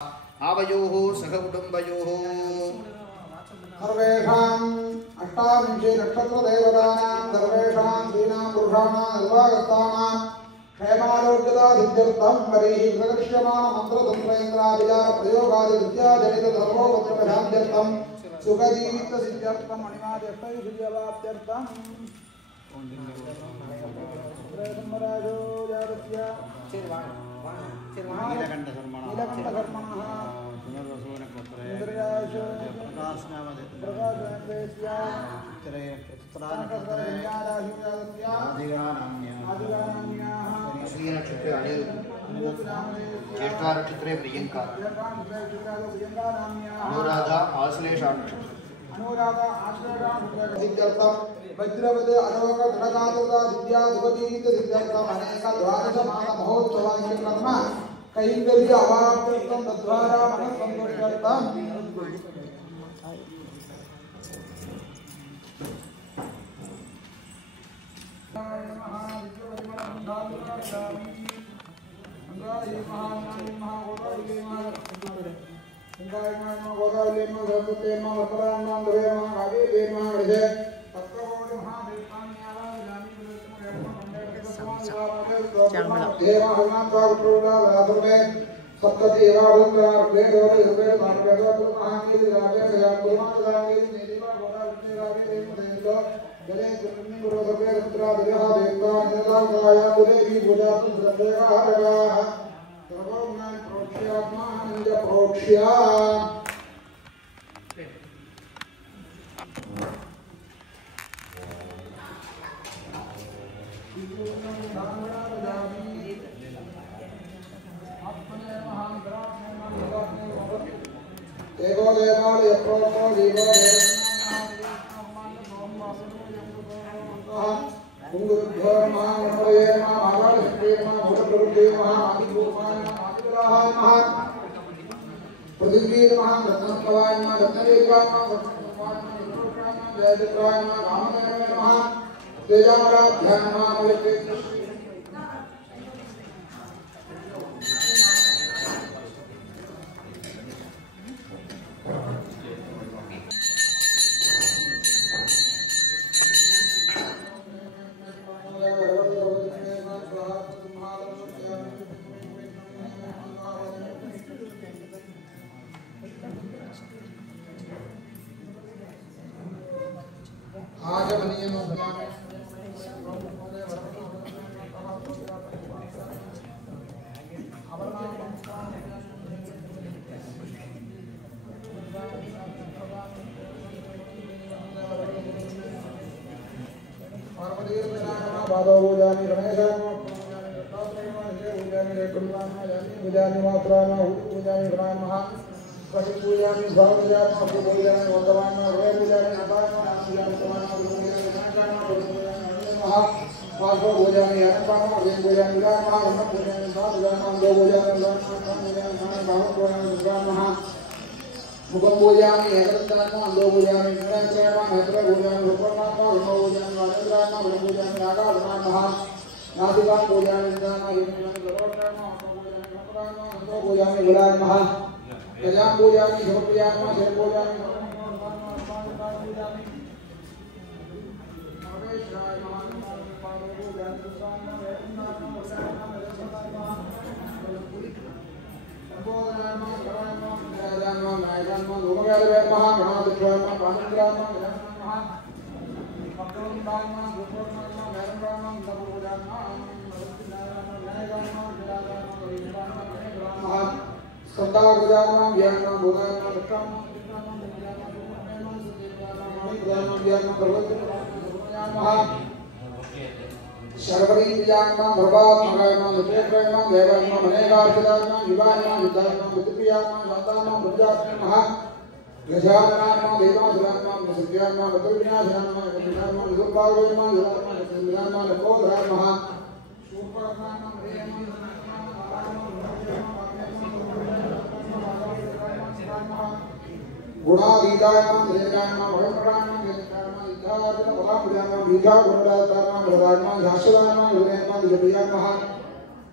आवयोः सहकुटुम्बयोः सर्वेषां अष्टाविंशे नक्षत्रदेवतानां सर्वेषां स्त्रीणां पुरुषाणां निर्वागतानां क्षेमारोग्यदासिद्ध्यर्थं परिः प्रगतिष्यमाणमन्त्रतन्त्रयन्त्रादिजाप्रयोगादिविद्याजनितधर्मोपद्रवशान्त्यर्थं सुखजीवितसिद्ध्यर्थं मणिमादिष्टैश्वर्यवाप्त्यर्थं ज्येष्ठा नक्षत्रे प्रियंका अनुराधा आश्लेषा सिद्ध्यर्थं वज्रवद अनवक धनकातुरा विद्या सुखजीवित सिद्ध्यर्थं अनेक द्वादश मास महोत्सवानि कर्म कैंकर्य अवाप्त्यर्थं तद्वारा मन संतोषार्थं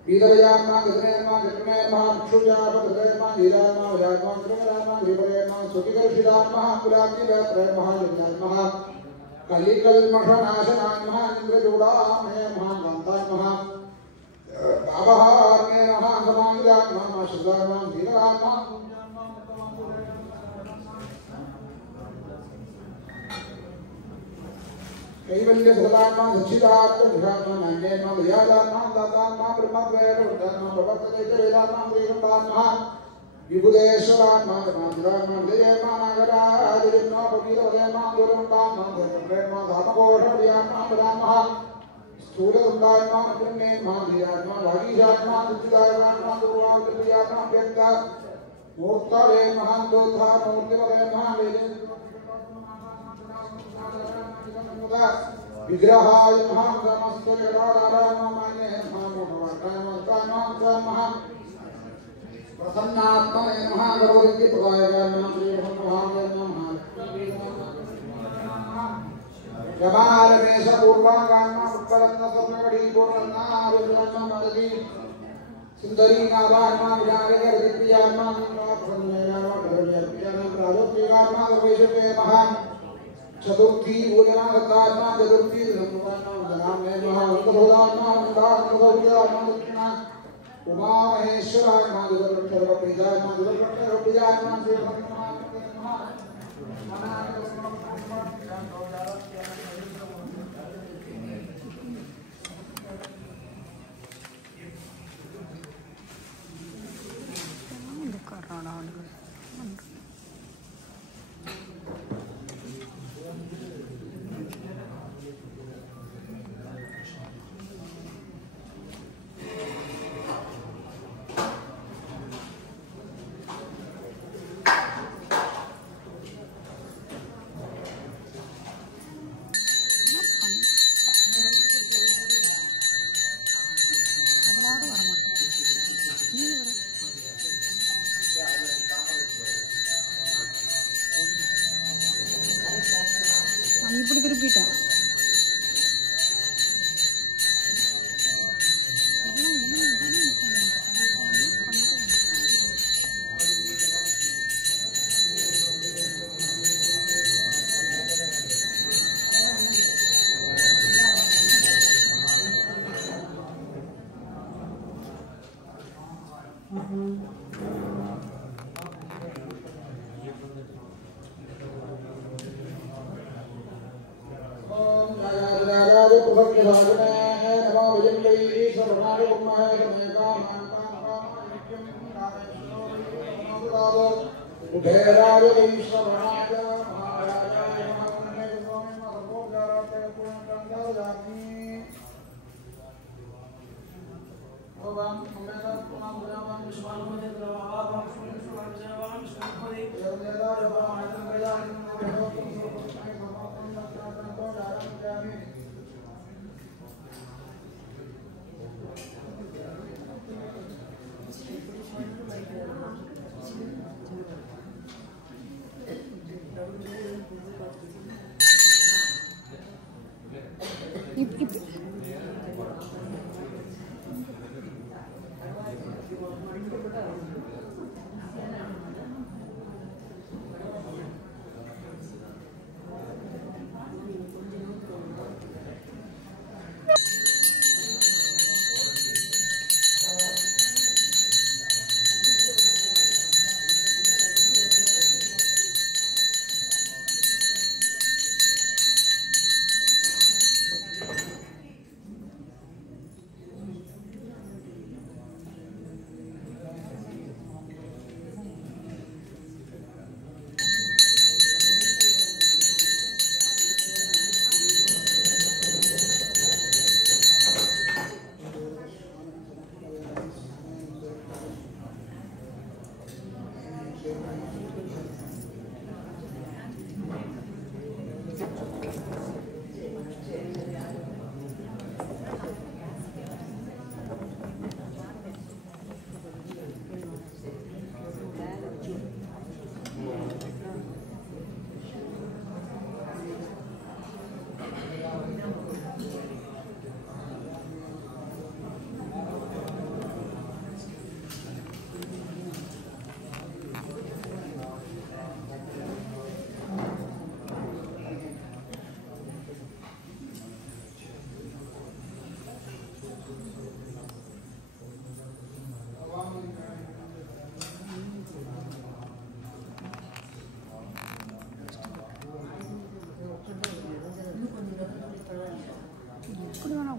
Vidavayama, Gadrema, Gadrema, Shujava, Gadrema, Hirama, Vajama, Gadrema, Grivarema, Sukikarshidama, Kulaki, Gatrema, Yudama, Kalikal Mashanashanama, Indrajudama, Gantama, Babaha, Mena, Samangama, Shudama, Hirama, Kaivalya Sadama, Dachidata, Dhama, Nandema, Yadama, Datama, Brahmadvera, Dharma, Bhavakadeta, Vedama, Vedama, Vibhudeshwarama, Mandrama, Vedama, Nagara, Adhirma, Pavita, Vedama, Gurundama, Vedama, Dhamagosha, Vyama, Vedama, Sthula, Dharma, Brahma, Vyama, Bhagijatma, Dachidayama, Durva, Vyama, Vyakta, Murta, Vedama, Dodha, Murti, Vedama, Vedama, Vigrahaya Mahamastya Radharama Mane Mahamudavakaya Prasannatmane Mahagarvati Pradaya Mahamudavakaya Jamala Mesa Purvagama Uttarana Sarnavadi Purana Vigrama Madadi Sundari Navama Vijayagara Vidyama Prasannayama Prasannayama Prasannayama Prasannayama Chaturthi Bhojana Dharma Chaturthi Dharma Mahautadharma Dharma Dharma Uma Maheshwara Madhuraptara Prijana Madhuraptara Prijana இப்படி திருப்பிட்டேன்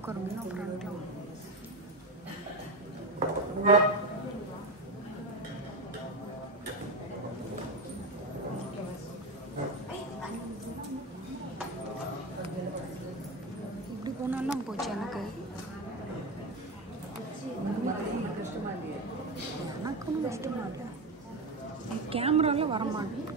உட்காருங்க இன்னும் ஃப்ரண்ட்லாம் இப்படி போனாலும் போச்சு எனக்கு எனக்கும் கஷ்டமா இல்லை கேமராவில் வரமாட்டேன்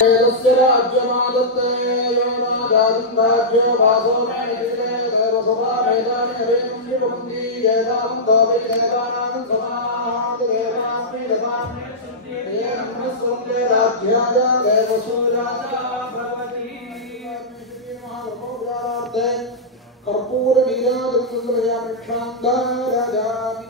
तस्य राज्यमादत्ते यो नाजादिन्दाज्यो वासो मेनिदिले देवसभा मेधानि हरेणुं विभवन्ति येदावन्तो वै देवानां समाहादिदेवास्मि ददामि येन मनस्वन्ते राज्याय देवसूराजा भवति महागर्भोजाते कर्पूरनीराजनसुन्दरयामिक्षान्दाराजामि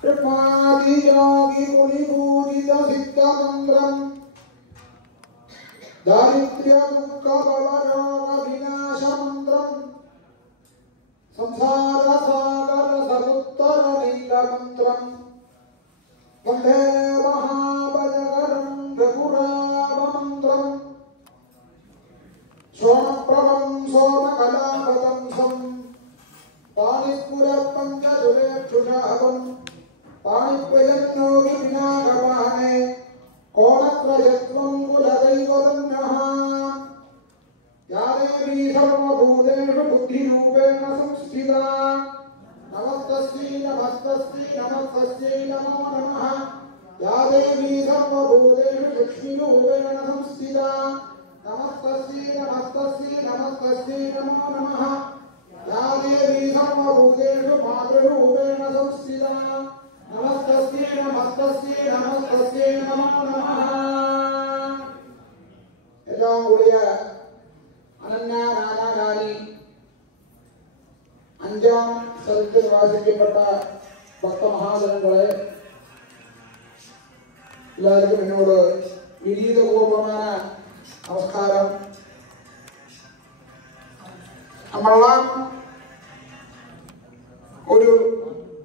प्रमादियोगी मुनिपूजित सिद्धमंत्रम दारिद्र्य दुःख भवरोग विनाश मंत्रम संसार सागर समुत्तर नील मंत्रम वंदे महाभयकरं रघुराम मंत्रम सोमप्रभं सोमकलावतंसं पाणिपुर पंचजुलेक्षुषाभं पाणिप्रयन्नोगि विनागवाने कोणत्रयत्वं कुलदैवतन्नः या देवी सर्वभूतेषु बुद्धिरूपेण संस्थिता नमस्तस्यै नमस्तस्यै नमस्तस्यै नमो नमः या देवी सर्वभूतेषु लक्ष्मीरूपेण संस्थिता नमस्तस्यै नमस्तस्यै नमस्तस्यै नमो नमः या देवी सर्वभूतेषु मातृरूपेण संस्थिता नमस्तस्यै नमस्तस्यै नमस्तस्यै नमो नमः एल्लाम उடைய अनन्या नाना नानी अंजाम सरिத்தில் வாசிக்கப்பட்ட பக்த மகாஜனங்களே எல்லாருக்கும் என்னோட விநீதபூர்வமான நமஸ்காரம். നമ്മളെല്ലാം ഒരു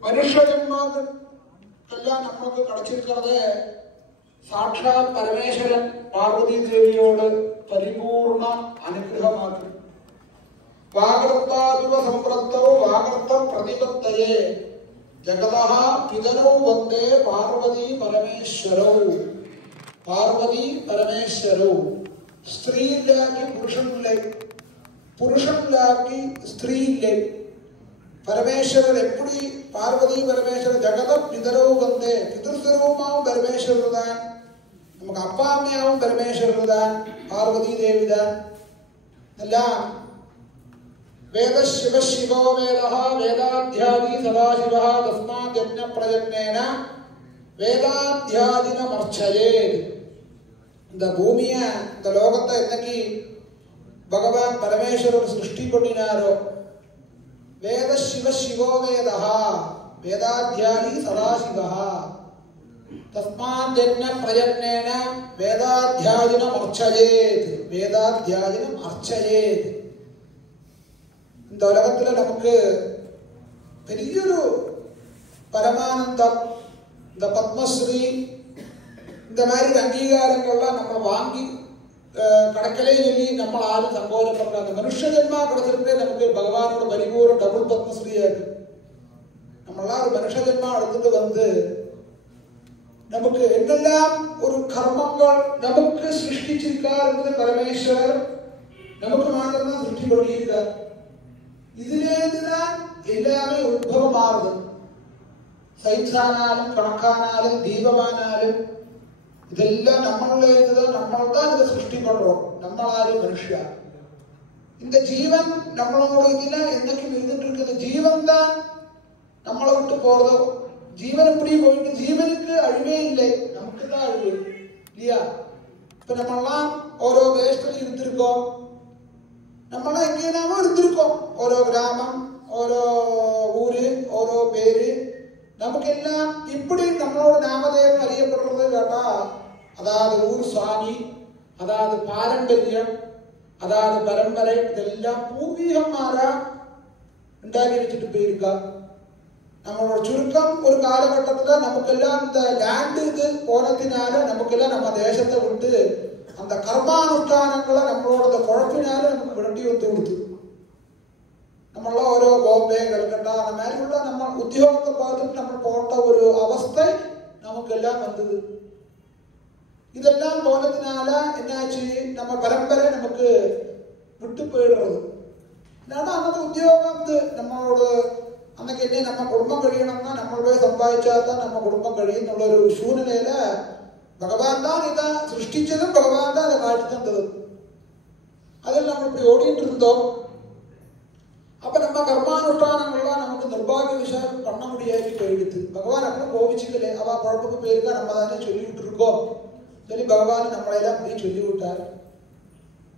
മനുഷ്യജന്മമെല്ലാം നമുക്ക് കിടച്ചിരിക്കുന്നത് സാക്ഷാത് പരമേശ്വരൻ പാർവതി ദേവിയോട് പരിപൂർണ അനുഗ്രഹമാക്കി. വാഗർത്താദിവ സംപ്രത്തോ വാഗർത്തം പ്രതിപത്തയേ ജഗതഃ പിതരോ വന്ദേ പാർവതി പരമേശ്വരോ. പാർവതി പരമേശ്വരോ. സ്ത്രീയില്ലാക്കി പുരുഷനില്ലേ, പുരുഷനില്ലാക്കി സ്ത്രീയില്ലേ. பரமேஸ்வரர் எப்படி பார்வதி பரமேஸ்வரர் ஜெகத பிதரோ வந்தே, பிதൃസ്വരൂപமாவும் பரமேஸ்வரர் தான், நமக்கு அப்பா அம்மையாவும் பரமேஸ்வரர் தான், பார்வதி தேவி தான். எல்லாம் வேத சிவ சிவோ வேதः வேதாத்யாதி சதாசிவः தஸ்மாத் யஜ்ஞ பிரயத்னேன வேதாத்யாதினமர்ச்சயேத். இந்த பூமியை இந்த லோகத்தை என்னைக்கு பகவான் பரமேஸ்வரர் சிருஷ்டி பண்ணினாரோ வேத சிவ சிவோ வேதா, வேதாத்தியாயி சதாசிவः தஸ்மாத் ஜன்ய பிரயத்னேன வேதாத்தியாயினம் அர்ச்சயேத் வேதாத்தியாயினம் அர்ச்சயேத். இந்த உலகத்துல நமக்கு பெரியொரு பரமானந்தம், இந்த பத்மஸ்ரீ இந்த மாதிரி அங்கீகாரங்கள்லாம் நம்ம வாங்கி கடற்கரை சொல்லி நம்ம ஆளும் சங்கோலப்படுறாங்க. மனுஷ ஜென்மா கிடைச்சிருக்கே நமக்கு பகவானோட பரிபூர்ண டபுள் பத்மஸ்ரீயா இருக்கு. நம்மளாம் ஒரு மனுஷ ஜென்மா எடுத்துட்டு வந்து நமக்கு என்னெல்லாம் ஒரு கர்மங்கள் நமக்கு சிருஷ்டிச்சிருக்கார் என்பது பரமேஸ்வரர் நமக்கு மாத்திரம்தான் சிருஷ்டி பண்ணியிருக்கார். ഇതിലേതിനാൽ എല്ലാമേ ഉത്ഭവമാകും. സൈൻസാനാലും കണക്കാനാലും ദീപമാനാലും ഇതെല്ലാം നമ്മളുടേത്. നമ്മൾதான் இதை சிருஷ்டி பண்றோம். நம்மளாலும் மனுஷ இந்த ஜீவன் நம்மளோட இதுல என்னைக்கும் இருந்துட்டு இருக்குது. ஜீவன் தான் நம்மளை விட்டு போறதோ. ஜீவன் இப்படி போயிட்டு ஜீவனுக்கு அழிவே இல்லை, நமக்கு தான் அழிவு இல்லையா? இப்ப நம்மெல்லாம் ஓரோ தேசத்துல இருந்திருக்கோம். நம்மளாம் எங்கேயாமோ இருந்திருக்கோம். ஓரோ கிராமம், ஓரோ ஊரு, ஓரோ பேரு. நமக்கெல்லாம் இப்படி நம்மளோட நாமதேவம் அறியப்படுறது கேட்டா, அதாவது ஊர் சுவாமி, அதாவது பாரம்பரியம், அதாவது பரம்பரை, இதெல்லாம் பூர்வீகமாரா உண்டாக்கி வச்சுட்டு போயிருக்கா. நம்மளோட சுருக்கம் ஒரு காலகட்டத்துல நமக்கெல்லாம் இந்த லேண்டு இது போனதுனால நமக்கெல்லாம் நம்ம தேசத்தை விட்டு அந்த கர்மானுஷ்டானங்களை நம்மளோட குழப்பினால நமக்கு விரட்டி வந்து கொடுத்து நம்மளாம் ஓரோ பாம்பே கல்கட்டா அந்த மாதிரி உள்ள நம்ம உத்தியோகத்தை பார்த்துட்டு நம்ம போட்ட ஒரு அவஸ்தை நமக்கு எல்லாம் வந்தது. இதெல்லாம் போனதுனால என்னாச்சு, நம்ம பரம்பரை நமக்கு விட்டு போயிடுறது. இல்லைன்னா அந்த உத்தியோகம் வந்து நம்மளோட அன்னைக்கு என்ன நம்ம குடும்பம் கழியணும்னா நம்ம போய் சம்பாதிச்சா தான் நம்ம குடும்பம் கழியும்னு ஒரு சூழ்நிலையில பகவான் தான் இதை சிருஷ்டிச்சதும் பகவான் தான் அதை காட்டி தந்தது. அதில் நம்ம இப்படி ஓடிட்டு இருந்தோம். அப்ப நம்ம கர்மானுஷ்டானங்கள்லாம் நமக்கு நிர்வாக விஷயம் பண்ண முடியாது போயிடுது. பகவான் அப்புறம் கோவிச்சுக்கல, அவ குழப்பக்கு போயிருக்கா, நம்ம தானே சொல்லி விட்டு இருக்கோம் சொல்லி பகவான் நம்மளையெல்லாம் அப்படி சொல்லி விட்டார்.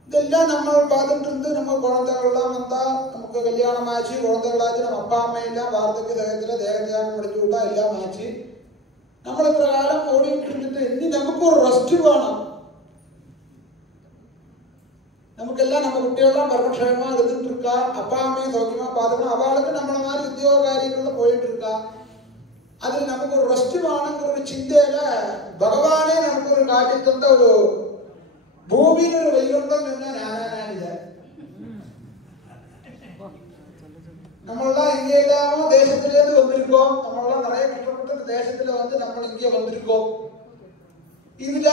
இதெல்லாம் நம்ம பார்த்துட்டு இருந்து நம்ம குழந்தைகள்லாம் வந்தா நமக்கு கல்யாணம் ஆச்சு, குழந்தைகளாச்சு, நம்ம அப்பா அம்மா எல்லாம் வாரத்துக்கு தேகத்துல தேக தியாகம் முடிச்சு விட்டா எல்லாம் ஆச்சு. நம்மளுக்கு காலம் ஓடிட்டு இருந்துட்டு இனி நமக்கு ஒரு ரெஸ்ட் வேணும். நமக்கெல்லாம் நம்ம குட்டிகள்லாம் பரமக்ஷேமா இருந்துட்டு இருக்கா, அப்பா அம்மையும் சௌக்கியமா பார்த்துக்கணும். அவளுக்கு நம்மள மாதிரி உத்தியோக காரியங்கள்ல போயிட்டு இருக்கா. அதுல நமக்கு ஒரு ரெஸ்ட் வேணுங்கிற ஒரு சிந்தையில பகவானே நமக்கு ஒரு காட்டி தந்த ஒரு பூமியில் ஒரு வைகுண்டம் என்ன ஞானானித. நம்மளாம் இங்கே இல்லாம தேசத்திலேருந்து வந்திருக்கோம். நம்மளாம் நிறைய கஷ்டப்பட்டு தேசத்துல வந்து நம்ம இங்கே வந்திருக்கோம். இதுல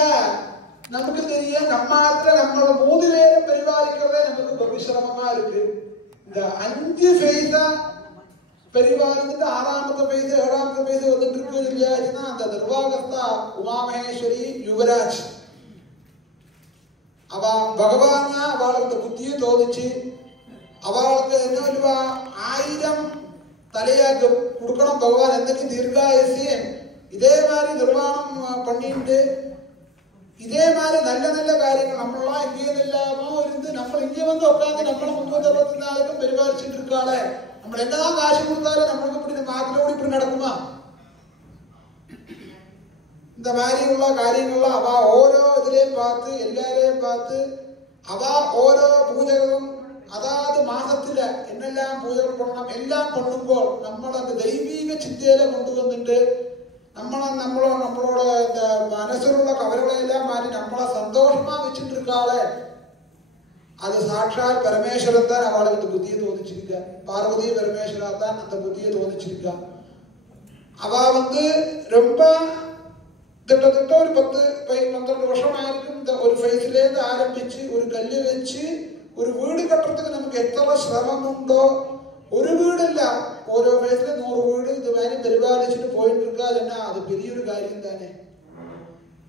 நமக்கு தெரியும் நம்ம நம்மளோட 3 பேரை பரிபாலிக்கிறதே நமக்கு ஒரு சிரமமா இருக்கு. இந்த 5 பைசா பரிபாலிச்சுட்டு 6ஆமത്തെ பைசா 7ஆமത്തെ பைசா வந்துட்டு இருக்கு இல்லையாச்சுன்னா அந்த நிர்வாகத்தா உமாமகேஸ்வரி யுவராஜ் அவ பகவானா அவளுக்கு புத்தியை தோதிச்சு அவளுக்கு என்ன இல்லவா 1000 தலையாக்கு கொடுக்கணும். பகவான் எந்தக்கு தீர்காயசியம் இதே மாதிரி நிர்வாணம் பண்ணிட்டு இதே மாதிரி நல்ல நல்ல காரியங்கள் நம்மளாம் இங்கேயும் இல்லாம இருந்து நம்ம இங்கே வந்து உட்காந்து நம்மளும் 364 பரிபாலிச்சுட்டு இருக்காளே, நம்ம என்னதான் காசு கொடுத்தாலும் நம்மளுக்கு இப்படி மாத்திரோடு இப்படி நடக்குமா? இந்த மாதிரி உள்ள காரியங்கள்லாம் அவ ஓரோ இதுலயும் பார்த்து எல்லாரையும் பார்த்து அவ ஓரோ பூஜைகளும் அதாவது மாசத்துல என்னெல்லாம் பூஜைகள் பண்ணணும் எல்லாம் பண்ணும்போது நம்மள அந்த தெய்வீக சிந்தையில கொண்டு வந்துட்டு நம்மளோட இந்த மனசில் உள்ள கவலைகளை எல்லாம் மாறி நம்மள சந்தோஷமா வச்சுட்டு இருக்காளே, அது சாட்சாத் பரமேஸ்வரன் தான் அவளுக்கு அந்த புத்தியை தோதிச்சிருக்க. பார்வதி பரமேஸ்வரா தான் அந்த புத்தியை தோதிச்சிருக்கா. அவ வந்து ரொம்ப கிட்டத்தட்ட ஒரு 10-12 வருஷம் ஆயிருக்கும். இந்த ஒரு ஃபேஸ்லேருந்து ஆரம்பிச்சு ஒரு கல்லு வச்சு ஒரு வீடு கட்டுறதுக்கு நமக்கு எத்தனை சிரமம் உண்டோ, ஒரு வீடு இல்ல ஓரோ ஃபேஸ்ல 100 வீடு இது மாதிரி பரிபாலிச்சுட்டு போயிட்டு இருக்கா. இல்லைன்னா அது பெரிய ஒரு காரியம் தானே.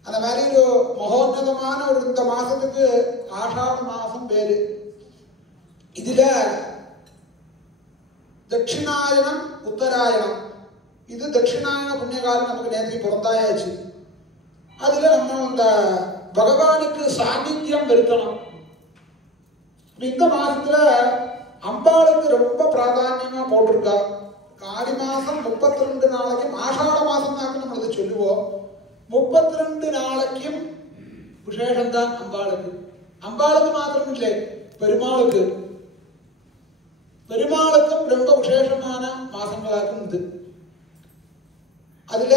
அந்த மாதிரி ஒரு மகோன்னதமான ஒரு இந்த மாசத்துக்கு ஆஷாட மாசம் பேரு. இதுல தட்சிணாயனம் உத்தராயணம், இது தட்சிணாயன புண்ணியகாலம் நமக்கு நேற்று பிறந்தாயாச்சு. அதுல நம்ம இந்த பகவானுக்கு சாநித்தியம் இருக்கணும். இந்த மாசத்துல அம்பாளுக்கு ரொம்ப பிராதான்யமா போட்டிருக்கா. ஆடி மாசம் 32 நாளைக்கும் ஆஷாட மாசம் നമ്മൾ ഇത് ചൊല്ലുവോ 32 നാളേക്കും വിശേഷം താൻ അമ്പാളുக்கு அம்பாளுக்கு மாத்திரமில்லை பெருமாளுக்கும் ரொம்ப விசேஷமான மாசங்களாக்கும் இது. அதுல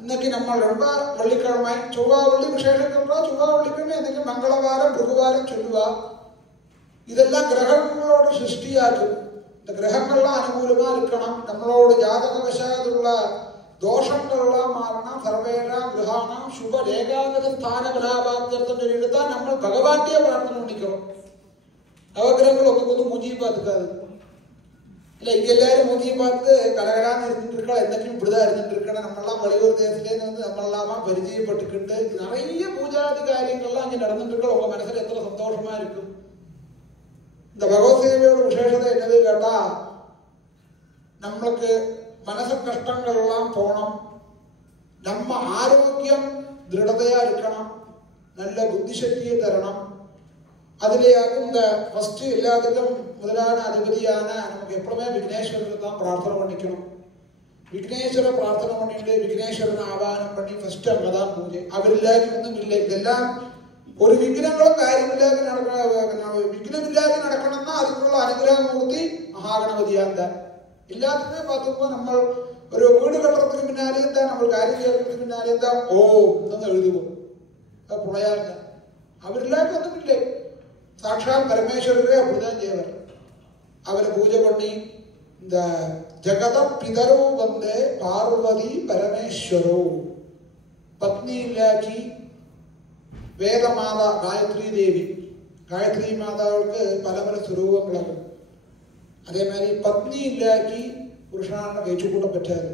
இன்னைக்கு நம்ம ரொம்ப வெள்ளிக்கிழமை செவ்வாய் விசேஷம் சொல்றா. செவ்வாய் வெள்ளிக்கிழமை എന്തെങ്കിലും மங்களவாரம் பிருகுவாரம் சொல்லுவா. இதெல்லாம் கிரகங்களோட சிருஷ்டியாக்கு. இந்த கிரகங்கள்லாம் அனுகூலமா இருக்கணும். நம்மளோட ஜாதகவசாதுள்ள தோஷங்கள்லாம் மாறணும். சர்வேஷாம் கிரகாணாம் சுப ரேகாகத ஸ்தான கலாபாத்தியர்த்தம் சொல்லிட்டு தான் நம்ம பகவான்கிட்டே பிரார்த்தனை பண்ணிக்கிறோம். நவகிரகங்கள் ஒவ்வொரு மூஞ்சியை பார்த்துக்காது. இல்லை இங்கே எல்லாரும் மூஞ்சியை பார்த்து கலகலான்னு இருந்துட்டு இருக்கா. என்னைக்கும் இப்படிதான் இருந்துட்டு இருக்கணும். நம்மளாம் வெளியூர் தேசத்துலேருந்து வந்து நம்மளாமா பரிச்சயப்பட்டுக்கிட்டு நிறைய பூஜாதி காரியங்கள்லாம் அங்கே நடந்துட்டு இருக்கோம். உங்க மனசுல எத்தனை சந்தோஷமா இருக்கும். இந்த பகவத் சேவையோட விசேஷத்தை என்னது கேட்டா, நம்மளுக்கு மனசு கஷ்டங்கள்லாம் போகணும். நம்ம ஆரோக்கியம் திருடதையா இருக்கணும். நல்ல புத்திசக்தியை தரணும். அதுலேயாவது இந்த ஃபர்ஸ்ட் எல்லாத்துக்கும் முதலான அதிபதியான நமக்கு எப்பவுமே விக்னேஸ்வரருக்கு தான் பிரார்த்தனை பண்ணிக்கணும். விக்னேஸ்வர பிரார்த்தனை பண்ணிட்டு விக்னேஸ்வரனை ஆவானம் பண்ணி ஃபர்ஸ்ட் அங்கதான் பூஜை. அவர் இல்லாத ஒன்றும் இல்லை. இதெல்லாம் ஒரு விக்னங்களும் காரியமில்லாத விக்னமில்லாத நடக்கணும்னா அதுக்குள்ள அனுகிரகமூர்த்தி மகாகணபதியா இருந்தார். எல்லாத்துக்குமே பார்த்துப்போம். நம்ம ஒரு வீடு கட்டுறதுக்கு முன்னாலே தான் நம்ம காரியம் கேட்கறதுக்கு முன்னாலே தான் ஓம் எழுதுவோம். புழையா இருந்தார். அவர் இல்லாத ஒன்றும் இல்லை. சாட்சாத் பரமேஸ்வரரே அப்படிதான் செய்வார். அவரை பூஜை பண்ணி இந்த ஜகத பிதரோ வந்து பார்வதி பரமேஸ்வரோ பத்னி இல்லாக்கி வேத மாதா காயத்ரி தேவி. காயத்ரி மாதாவுக்கு பல பல சுரூபங்களாகும். அதே மாதிரி பத்னி இல்லாக்கி புருஷனான கழிச்சு கூட பெற்றாரு.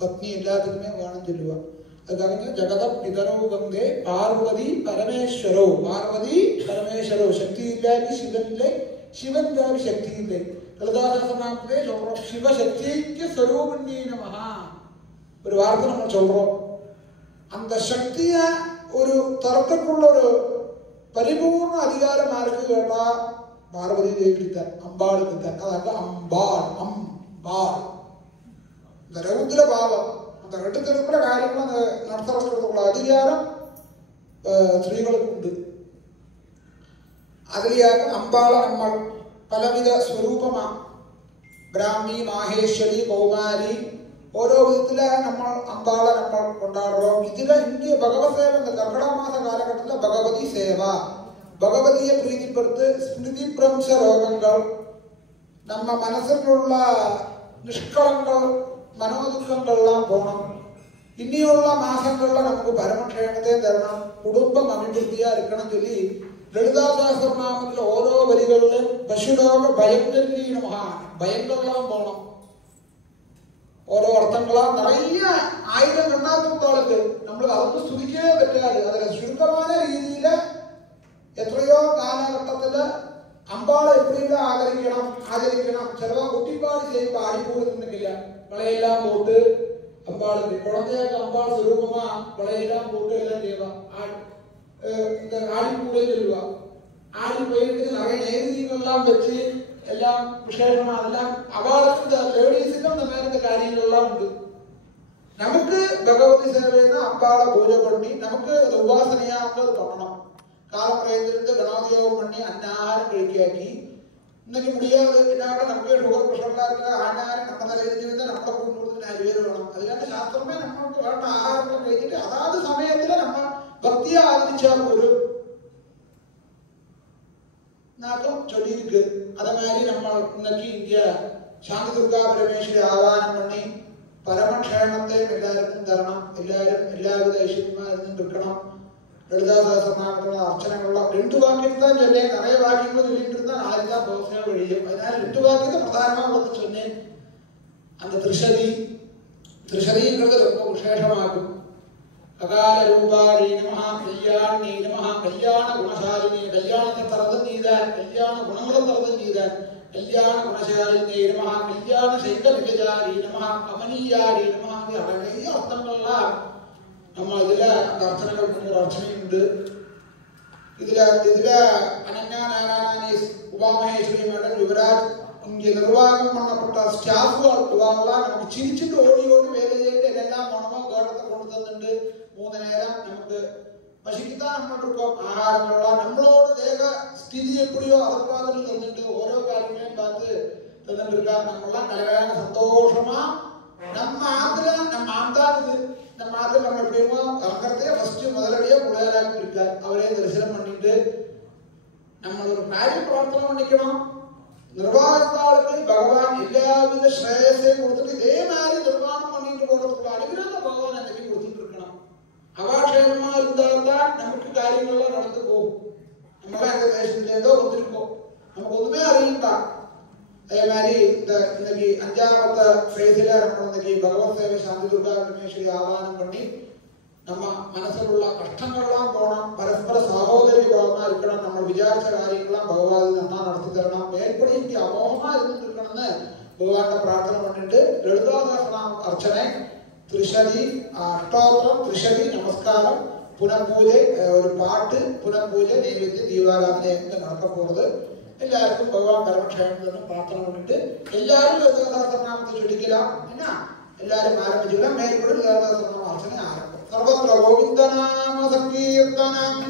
பத்னி எல்லாத்துக்குமே வேணும் சொல்லுவா. அதுக்காக ஜகத பிதரோ வந்தே பார்வதி பரமேஸ்வரோ. பார்வதி பரமேஸ்வரோ. சக்தி இல்லாக்கி சிவன் இல்லை, சிவன் இல்லாக்கி சக்தி இல்லை. லலிதாசகஸ்நாமத்திலே சொல்றோம் சிவசக்திக்கு ஸ்வரூபிணி நமஹ. ஒரு வார்த்தை நம்ம சொல்றோம். அந்த சக்திய ஒரு தரத்துக்குள்ள ஒரு பரிபூர்ண அதிகாரம் யாருக்கு கேட்டா பார்வதி தேவிக்கு தான், அம்பாளுக்கு தான். அதாவது அம்பாள் அம்பாள் இந்த ரௌத்ர பாவம் அந்த ரெண்டு இருக்கிற காரியங்களும் அந்த நடத்துறதுக்குள்ள அதிகாரம் ஸ்திரீகளுக்கு உண்டு. அதுலயாக அம்பாள நம்ம பலவித ஸ்வரூபமா பிராமி மாகேஸ்வரி கௌமாரி ഓരോ വിധത്തില് നമ്മൾ അമ്പാളെ നമ്മൾ കൊണ്ടാടുறோம். ഇതില് ഇங்கே ഭഗവത് സേവ இந்த കർക്കിടക മാസ കാലഘട്ടത്തില് ഭഗവതി സേവ ഭഗവതിയെ പ്രീതിപ്പെടുത്ത് സ്മൃതിഭ്രംശ രോഗങ്ങൾ நம்ம മനസ്സിലുള്ള നിഷ്കളങ്കൾ മനോദുഃഖങ്ങളെല്ലാം പോകണം. ഇനിയുള്ള മാസങ്ങളിൽ നമുക്ക് പരമക്ഷേമത്തെ തരണം. കുടുംബം അഭിവൃദ്ധിയാ ഇരിക്കണം ചൊല്ലി ലളിതാ സഹസ്രനാമത്തിലെ ഓരോ വരികളിലും പശുരോഗ ഭയങ്കരീ നമഃ ഭയങ്കരമെല്ലാം പോകണം. ഓരോ അർത്ഥങ്ങളാ നിറയെ 1000 എണ്ണാത്തുമ്പോൾക്ക് നമ്മൾ അതൊന്നും സ്തുതിക്കേ പറ്റാതെ അതിലെ ചുരുക്കമായ രീതിയില് എത്രയോ കാലഘട്ടത്തില് അമ്പാളെ എപ്പോഴെങ്കിലും ആചരിക്കണം. ചിലവ കുട്ടിപ്പാട് ചെയ്യുമ്പോൾ ആടിപ്പോടുന്നില്ല. വിളയെല്ലാം പോട്ട് അമ്പാളിന്റെ കുഴந்தைയായിട്ട് അമ്പാൾ സ്വരൂപമാ വിളയെല്ലാം പോട്ട് എല്ലാം ചെയ്യുക. ആടിപ്പൂടെ ചൊല്ലുക. ആടി പോയിട്ട് നിറയെ നേതൃത്വങ്ങളെല്ലാം വെച്ച് എല്ലാം വിശേഷമാണ്. അതെല്ലാം അവാർഡിന്റെ ലേഡീസിന്റെ മേലത്തെ കാര്യങ്ങളെല്ലാം ഉണ്ട്. നമുക്ക് ഭഗവതി സേവയെന്ന് അമ്പാളെ പൂജ പണി നമുക്ക് ഉപാസനയാക്കുന്നത് பண்ணணும். കാലപ്രയത്തിലിருந்து ഗണപതി യോഗം പണി അന്നാഹാരം കഴിക്കാക്കി இன்னைக்கு முடியாது. என்ன நமக்கு சுகர் பிரஷர்லாம் இருக்கிற ஆഹാരം நம்ம தலையிலிருந்து നമ്മളെ കൊണ്ടുകൊടുത്തിന് അരിവേര് വേണം. അതിനാണ് ശാസ്ത്രമേ നമ്മൾക്ക് വേണ്ട ആഹാരങ്ങൾ കഴിച്ചിട്ട് അതാത് സമയത്തിൽ നമ്മ ഭക്തിയെ ആദരിച്ചാൽ പോലും നാക്കും ചൊല്ലിയിருக்கு. അതേമാതിരി നമ്മൾ ഇന്നൊക്കെ ഇന്ത്യ ശാന്തി ദുർഗാ പരമേശ്വരി ആഹ്വാനം പണി പരമക്ഷേമത്തെ എല്ലാവർക്കും തരണം. എല്ലാവരും എല്ലാവിധ ഐശ്വര്യമായിരുന്നു കിട്ടണം. ലളിതാ സഹസ്രനാമത്തിലുള്ള അർച്ചനകളുള്ള 2 വാക്യത്തിൽ தான் ചൊല്ലേ. നിറയെ വാക്യങ്ങൾ ചൊല്ലിട്ടിരുന്ന നാളെല്ലാം ദിവസങ്ങൾ കഴിയും. അതിനാൽ 2 വാക്യത്തെ പ്രധാനമാകുന്നത് ചൊല്ലേ. அந்த ത്രിശതിங்கிறது ரொம்ப விசேஷமாகும். அகால ரூபாணி நமஹ கல்யாணி நமஹ கல்யாண குணசாலினி கல்யாணத்தை தரதும் நீதான் கல்யாண குணங்களும் தரதும் நீதான் கல்யாண குணசாலினி நமஹ கல்யாண சைக்கலிகஜாரி நமஹ கமனியாரி நமஹ நிறைய அர்த்தங்கள்லாம் நம்ம இதுல அந்த அர்ச்சனைகள் ஒரு அர்ச்சனையுண்டு. இதுல அனன்யா நாராயணி உமாமகேஸ்வரி மேடம் யுவராஜ் இங்கே நிர்வாகம் பண்ணப்பட்ட ஸ்டாஃபுகள் இவெல்லாம் நமக்கு சிரிச்சுட்டு ஓடி ஓடி வேலை செய்து எல்லாம் மனமோ கேட்டத்தை கொண்டு தந்துட்டு 3 நேரம் நமக்கு பசிக்குதான் நம்ம இருக்கோம். ஆகாரங்கள்லாம் நம்மளோட தேக ஸ்திதி எப்படியோ அதை பார்த்துட்டு தந்துட்டு ஓரோ காரியங்களையும் பார்த்து தந்துட்டு இருக்கா. நம்மளாம் கலகலான சந்தோஷமா நம்ம ஆத்துல நம்ம ஆந்தாது நம்ம ஆத்துல நம்ம எப்படியுமோ அங்கிறதே ஃபர்ஸ்ட் முதலடியா புலையராக இருக்கார். அவரே தரிசனம் பண்ணிட்டு நம்ம ஒரு காரியம் பிரார்த்தனை பண்ணிக்கணும். நிர்வாகத்தாளுக்கு பகவான் எல்லாவித ஸ்ரேயஸையும் கொடுத்துட்டு இதே மாதிரி நிர்வாகம் பண்ணிட்டு போறதுக்குள்ள அனுகிரகம் பகவான் அன்னைக்கு கொடுத்துட்டு இருக்கணும். அவாட்சேபமா இருந்தால்தான் நமக்கு காரியங்கள்லாம் நடந்து போகும். நம்மளாம் எந்த தேசத்துலேருந்தோ வந்திருக்கோம், நமக்கு ஒண்ணுமே அறியும்பா. அதே மாதிரி இன்னைக்கு 5வது ஃபேஸில் நம்ம இன்னைக்கு பகவத் சேவை சாந்தி துர்கா பரமேஸ்வரி ஆவானம் பண்ணி நம்ம மனசில் உள்ள கஷ்டங்கள்லாம் போனோம். பரஸ்பர சகோதரி பாவமா இருக்கணும். நம்ம விசாரிச்ச காரியங்கள்லாம் பகவான் நல்லா நடத்தி தரணும். மேற்படி இங்கே அமோகமா இருந்துட்டு இருக்கணும்னு பகவான்கிட்ட பிரார்த்தனை பண்ணிட்டு லலிதாசனம் அர்ச்சனை திரிஷதி அஷ்டோத்திரம் திரிஷதி நமஸ்காரம் புனப்பூஜை ஒரு பாட்டு புனப்பூஜை நைவேத்திய தீபாராதனை நடக்க போறது. எல்லாருக்கும் பகவான் பரமக்ஷேமம் பிரார்த்தனை பண்ணிட்டு எல்லாரும் லலிதாசனாமத்தை சொல்லிக்கலாம். என்ன எல்லாரும் ஆரம்பிச்சுக்கலாம். மேற்படி லலிதாசனம் அர்ச்சனை ஆரம்பம். सर्वत्र गोविंद नाम संकीर्तनम्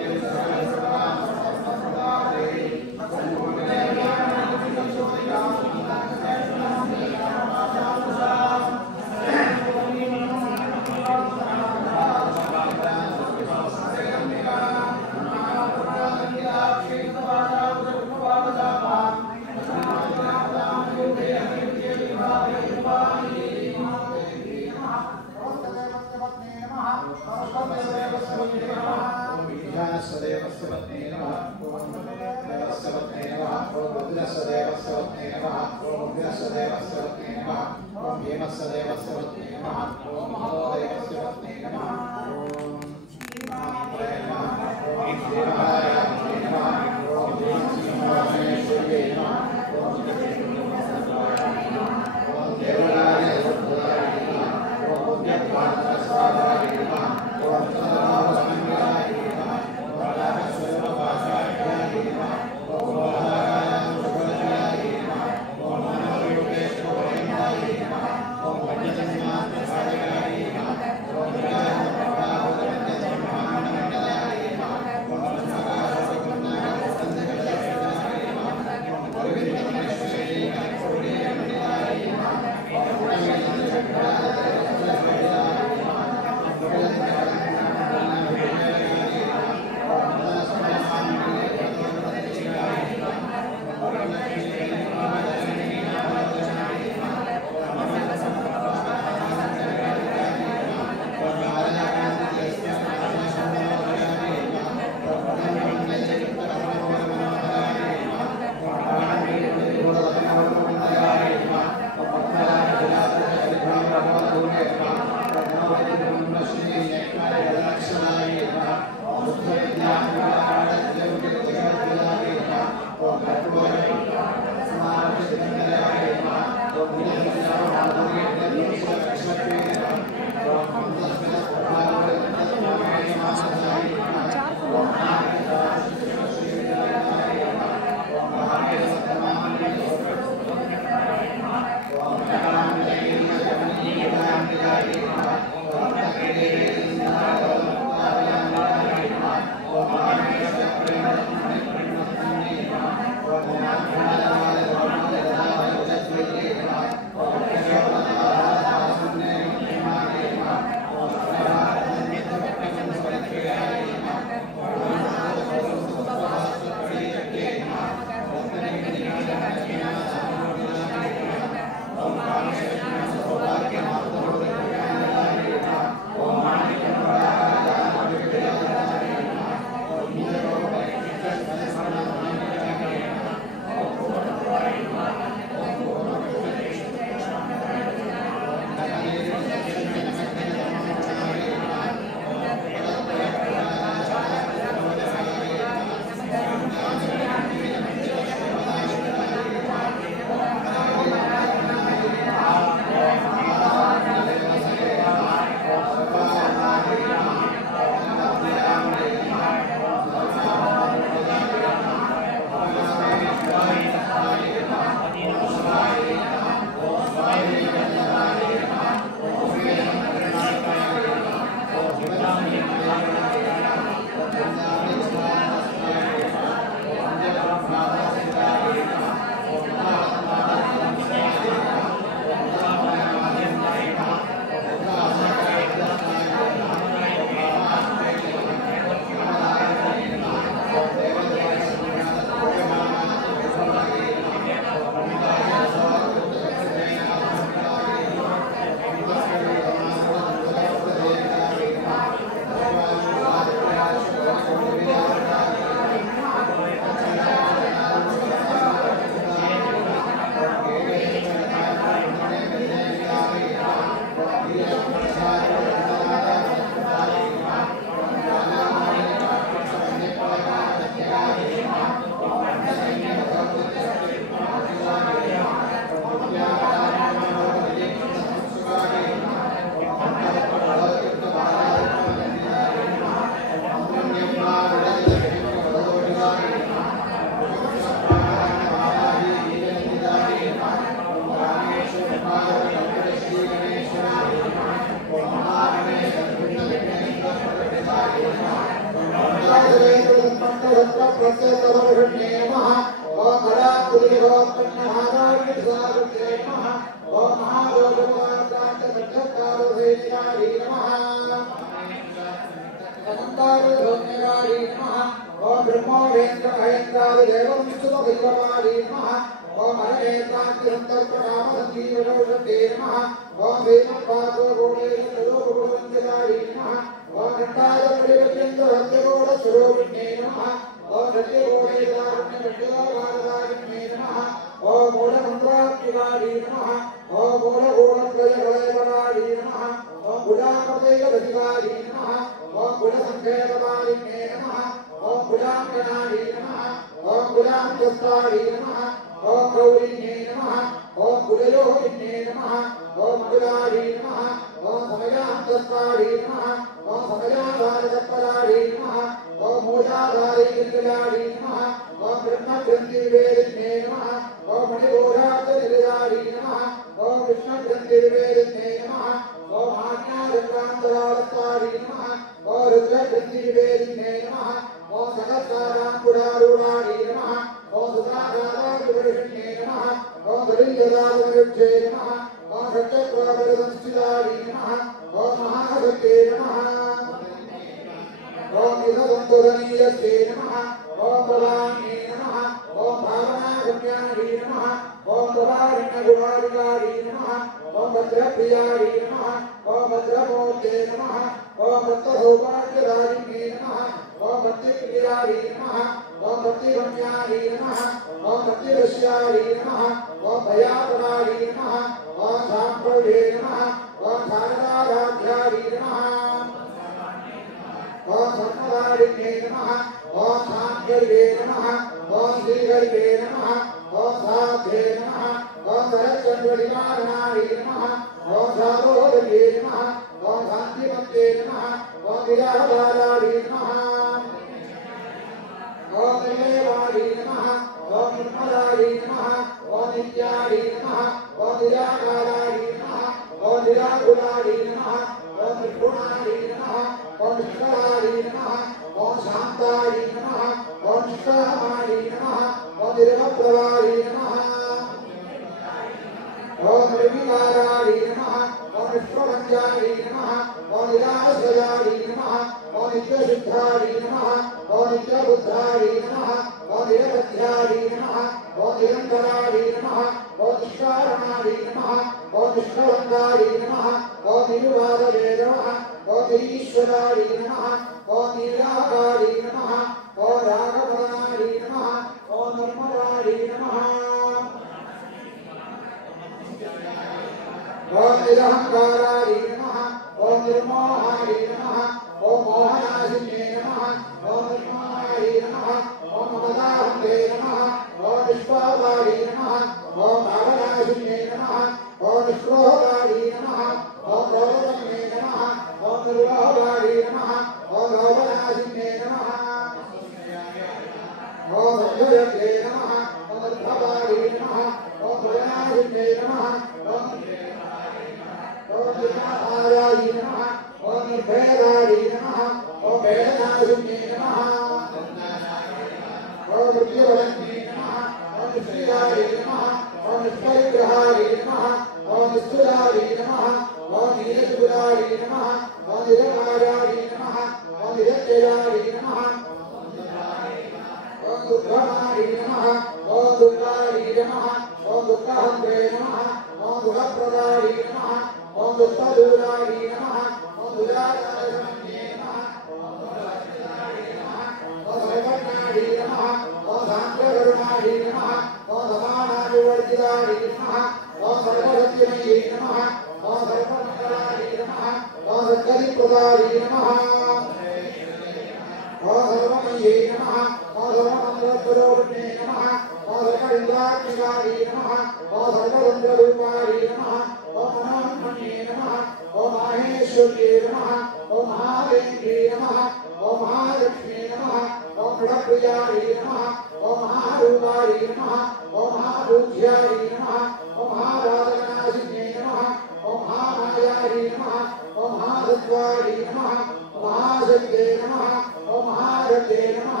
महाशक्ते नमः ओम महारत्ने महागणपतये नमः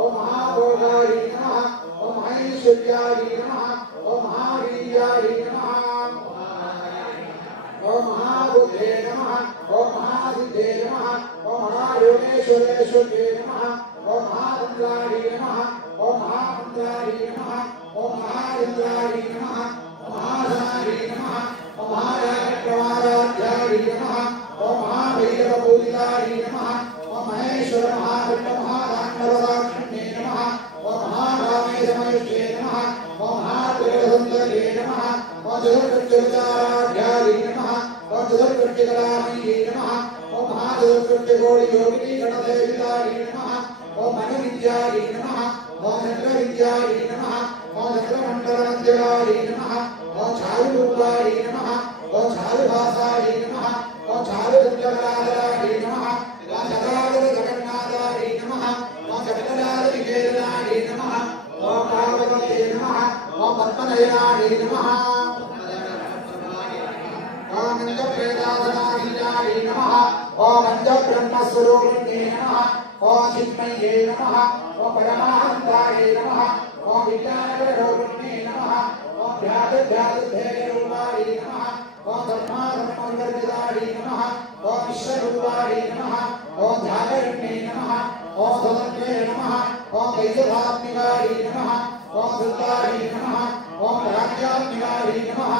ओम महाभोगाय नमः ओम महेश्वर्याय नमः ओम महावीर्याय नमः ओम महाबुद्धे नमः ओम महासिद्धे नमः ओम महायोगेश्वरेश्वरे नमः ओम महारुद्राय नमः ओम महारुद्राय नमः ओम महारुद्राय नमः ओम महाधनाय नमः ओम महाराजप्रवाराध्याय नमः ओम महाभैरवपूजिताय नमः ओम महेश्वर महागणपत महादानवदाक्षिणे नमः ओम महारामेशमयुष्टे नमः ओम महात्रिगुणसुन्दरे नमः ओम जगत्कृत्यविचाराध्याय नमः ओम जगत्कृत्यकलामये नमः ओम महाजगत्कृत्यगौरीयोगिनी गणदेविताय नमः ओम मनोविद्याय नमः ओम चन्द्रविद्याय नमः ओम चन्द्रमण्डलमध्यवाय नमः ओम चारुरूपाय नमः ओम चारुभासाय नमः ओम चारुदत्तकलाधराय नमः ओम जगदाधर जगन्नाथाय नमः ओम जगदाधर निकेतनाय नमः ओम पार्वतीये नमः ओम पद्मनयनाय नमः ओम नन्दप्रेताधनाय नमः ओम नन्दब्रह्मस्वरूपिणे नमः ओम चिन्मये नमः ओम परमानन्दाय नमः ओम विज्ञानरूपिणे नमः ओम ध्यातध्यातधेयरूपाय नमः ओम धर्माधर्मवर्जिताय नमः ओम विश्वरूपाय नमः ओम ध्यातरण्ये नमः ओम सदत्वे नमः ओम वैद्यधात्मिकाय नमः ओम दुर्गाय नमः ओम राज्यात्मिकाय नमः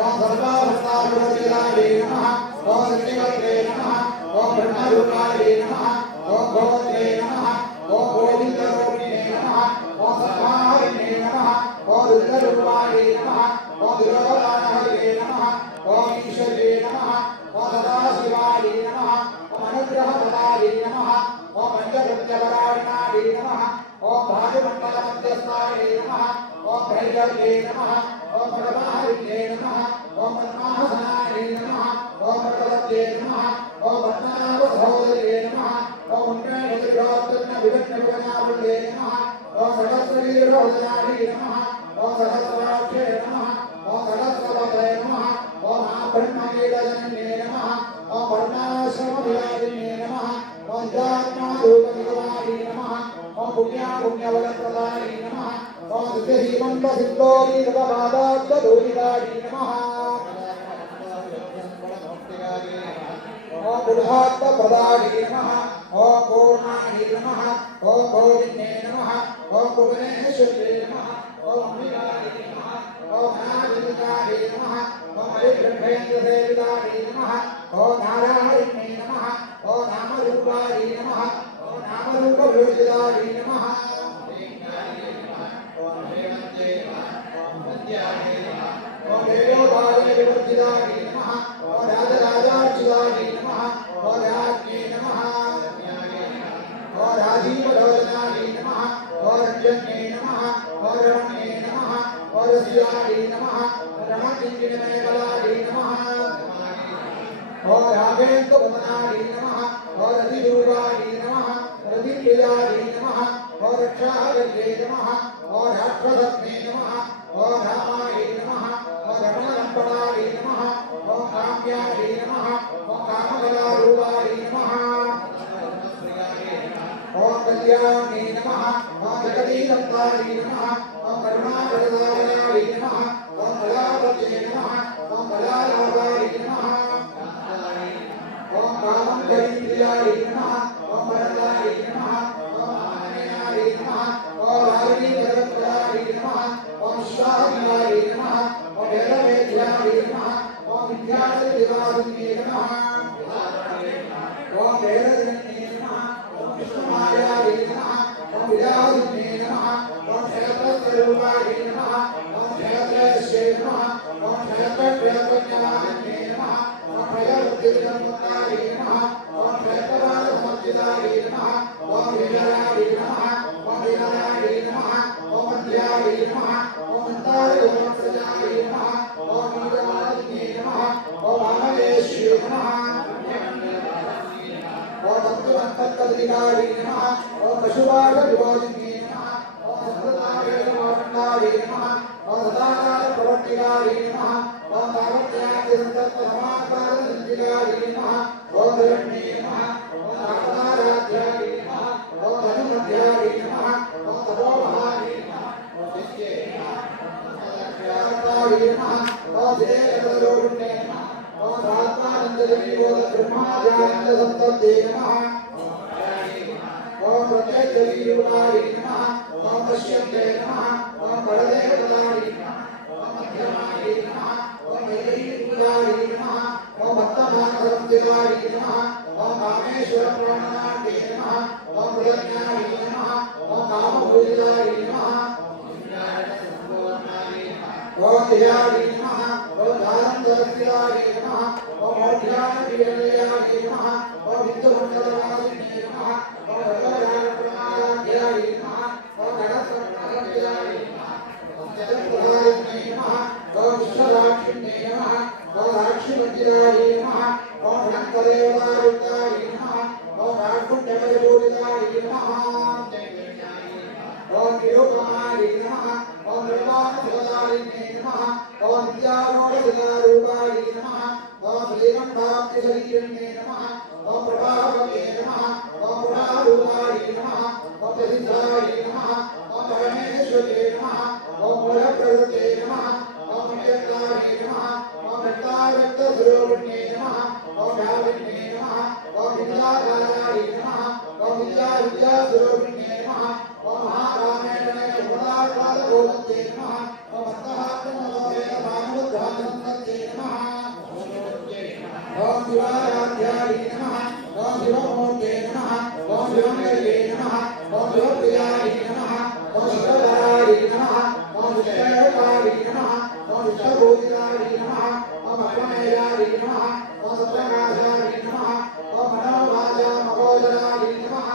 ओम सर्वावस्थावर्जिताय नमः ओम सत्यवत्रे नमः ओम ब्रह्मरूपाय नमः ओम गोत्रे नमः ओम गोविन्दरूपिणे नमः ओम सत्माहरिणे नमः ओम रुद्ररूपाय नमः ओम दुर्गाहरे नमः ओम ईश्वरे नमः ओम सदाशिवाय नमः ओम अनुग्रहप्रदाय नमः ओम पंचप्रत्यपरायणाय नमः ओम भागमण्डलमध्यस्थाय नमः ओम भैरवे नमः ओम परमाहरिणे नमः ओम पद्मासनाय नमः ओम प्रदत्ते नमः ओम पद्मनाभसहोदरे नमः ओम उन्नयनविघ्नविघ्नविघ्नावृते नमः ओम सहस्रवीररोदनाय नमः ओम सहस्राक्षे नमः ओम सहस्रवदने नमः ओम ब्रह्मकीटजनने नमः ओम वर्णाश्रमविलासिने नमः ओम जात्मारूपनिगमाय नमः ओम पुण्यफलप्रदाय नमः ओम सिद्धीमन्तसिद्धोरीकृतपादाब्जदूरिताय नमः ओम बुद्धात्मप्रदाय नमः ओम पूर्णाय नमः ओम गोविन्दे नमः ओम भुवनेश्वरे नमः ओम अम्बिकाय नमः ओम नारायणाय नमः ओम हरिब्रह्मेन्द्रदेविताय नमः ओम नारायणे नमः ओम नामरूपाय नमः ओम नामरूपविवर्जिताय नमः ओम हेमन्ते ओम विद्याय नमः ओम देवोदाय विवर्जिताय नमः ओम राजराजार्चिताय नमः ओम राज्ञे नमः ओम राजीवलोचनाय नमः ओम रञ्जने नमः ओम रमणे नमः ओम रस्याय नमः ओम रमणीकिरणमेकलाय नमः ओम राघवेन्द्रवदनाय नमः ओम रतिरूपाय नमः रतिप्रियाय नमः ओम रक्षाहरये नमः ओम राक्षसत्ने नमः ओम रामाय नमः ओम रमणलम्बनाय नमः ओम काम्याय नमः ओम कामकलारूपाय नमः ओम कल्याणे नमः ओम जगदीशन्ताय नमः ओम करुणाप्रदाय नमः ओम कलावते नमः ओम कलालाभाय नमः ओम कामकरीन्द्रियाय नमः ओम वरदाय नमः ओम आनयाय नमः ओम रागिनीवरप्रदाय नमः ओम स्वाहाय नमः ओम वेदवेद्याय नमः ओम विद्यार्थविवादिने नमः ओम वेदजनने नमः ओम कृष्णमायाय नमः ओम विद्यादिने नमः ओम क्षेत्रस्वरूपाय नमः ओम क्षेत्रस्य नमः ओम क्षेत्रप्रज्ञाने नमः ओम प्रयवृत्तिविदमुक्ताय नमः ओम क्षेत्रवादसमर्जिताय नमः ओम विजयाय नमः ओम विनयाय नमः ओम मध्याय नमः ओम अन्तारगोमत्सजाय नमः ओम नीलवादिने नमः ओम आमलेश्वे नमः ओम भक्तिवन्तकलिकाय नमः ओम पशुवादविभोजिने नमः ओम सतताय नमः ओम सदाकालप्रवर्तिकाय नमः ओम दावत्यादिसन्तत्वसमात्मानसञ्जिकाय नमः ओम धरण्ये नमः ओम कामराध्याय नमः ओम धनुमध्याय नमः ओम तपोमहाय नमः ओम विद्याय नमः ओम देवलोकने नमः ओम आत्मानंददेवोद ब्रह्माज्ञानंद संतते नमः ओम प्रत्यक्षदेवाय नमः ओम पश्यन्ते नमः ओम परदेवताय नमः ओम मध्यमाय नमः ओम वेदैपूजाय नमः ओम भक्तमानसंविदाय नमः ओम कामेश्वर प्राणनाय नमः ओम प्रज्ञाय नमः ओम कामभूजाय नमः ओम धियाय नमः ओम आनंदरत्याय नमः ओम ज्ञानविनयाय नमः ओम विद्युमंडलवासिने नमः ओम भगवानाय नमः ओम गणसंप्रदाय नमः ओम जगन्नाथाय नमः ओम विश्वराक्षिणे नमः ओम राक्षिमतिराय नमः ओम गणपदेवताय नमः ओम राक्षुण्डवयोदिताय नमः ओम विरूपाय नमः ओम निर्वाणसुधारिणे नमः ओम विद्यारूपाय नमः ओम श्रीकंठाब्जशरीरिणे नमः ओम प्रभावते नमः ओम प्रभारूपाय नमः ओम प्रसिद्धाय नमः ओम परमेश्वरे नमः ओम मूलप्रकृते नमः ओम नित्यताय नमः ओम नित्याव्यक्तस्वरूपिणे नमः ओम व्यापिने नमः ओम विद्याकाराय नमः ओम विद्यास्वरूपिणे नमः ओम महारामेणे गुणाकालगोपते नमः ओम अन्तःकरणलोकेन भागवद्भागवते नमः ओम शिवाराध्याय नमः ओम शिवमूर्ते नमः ओम शिवमेवे नमः ओम शिवप्रियाय नमः ओम शिवराय नमः ओम विष्णुपाय नमः ओम विष्णुभूतिराय नमः ओम अग्रमेयाय नमः ओम सत्यनाथाय नमः ओम मनोवाचा महोदराय नमः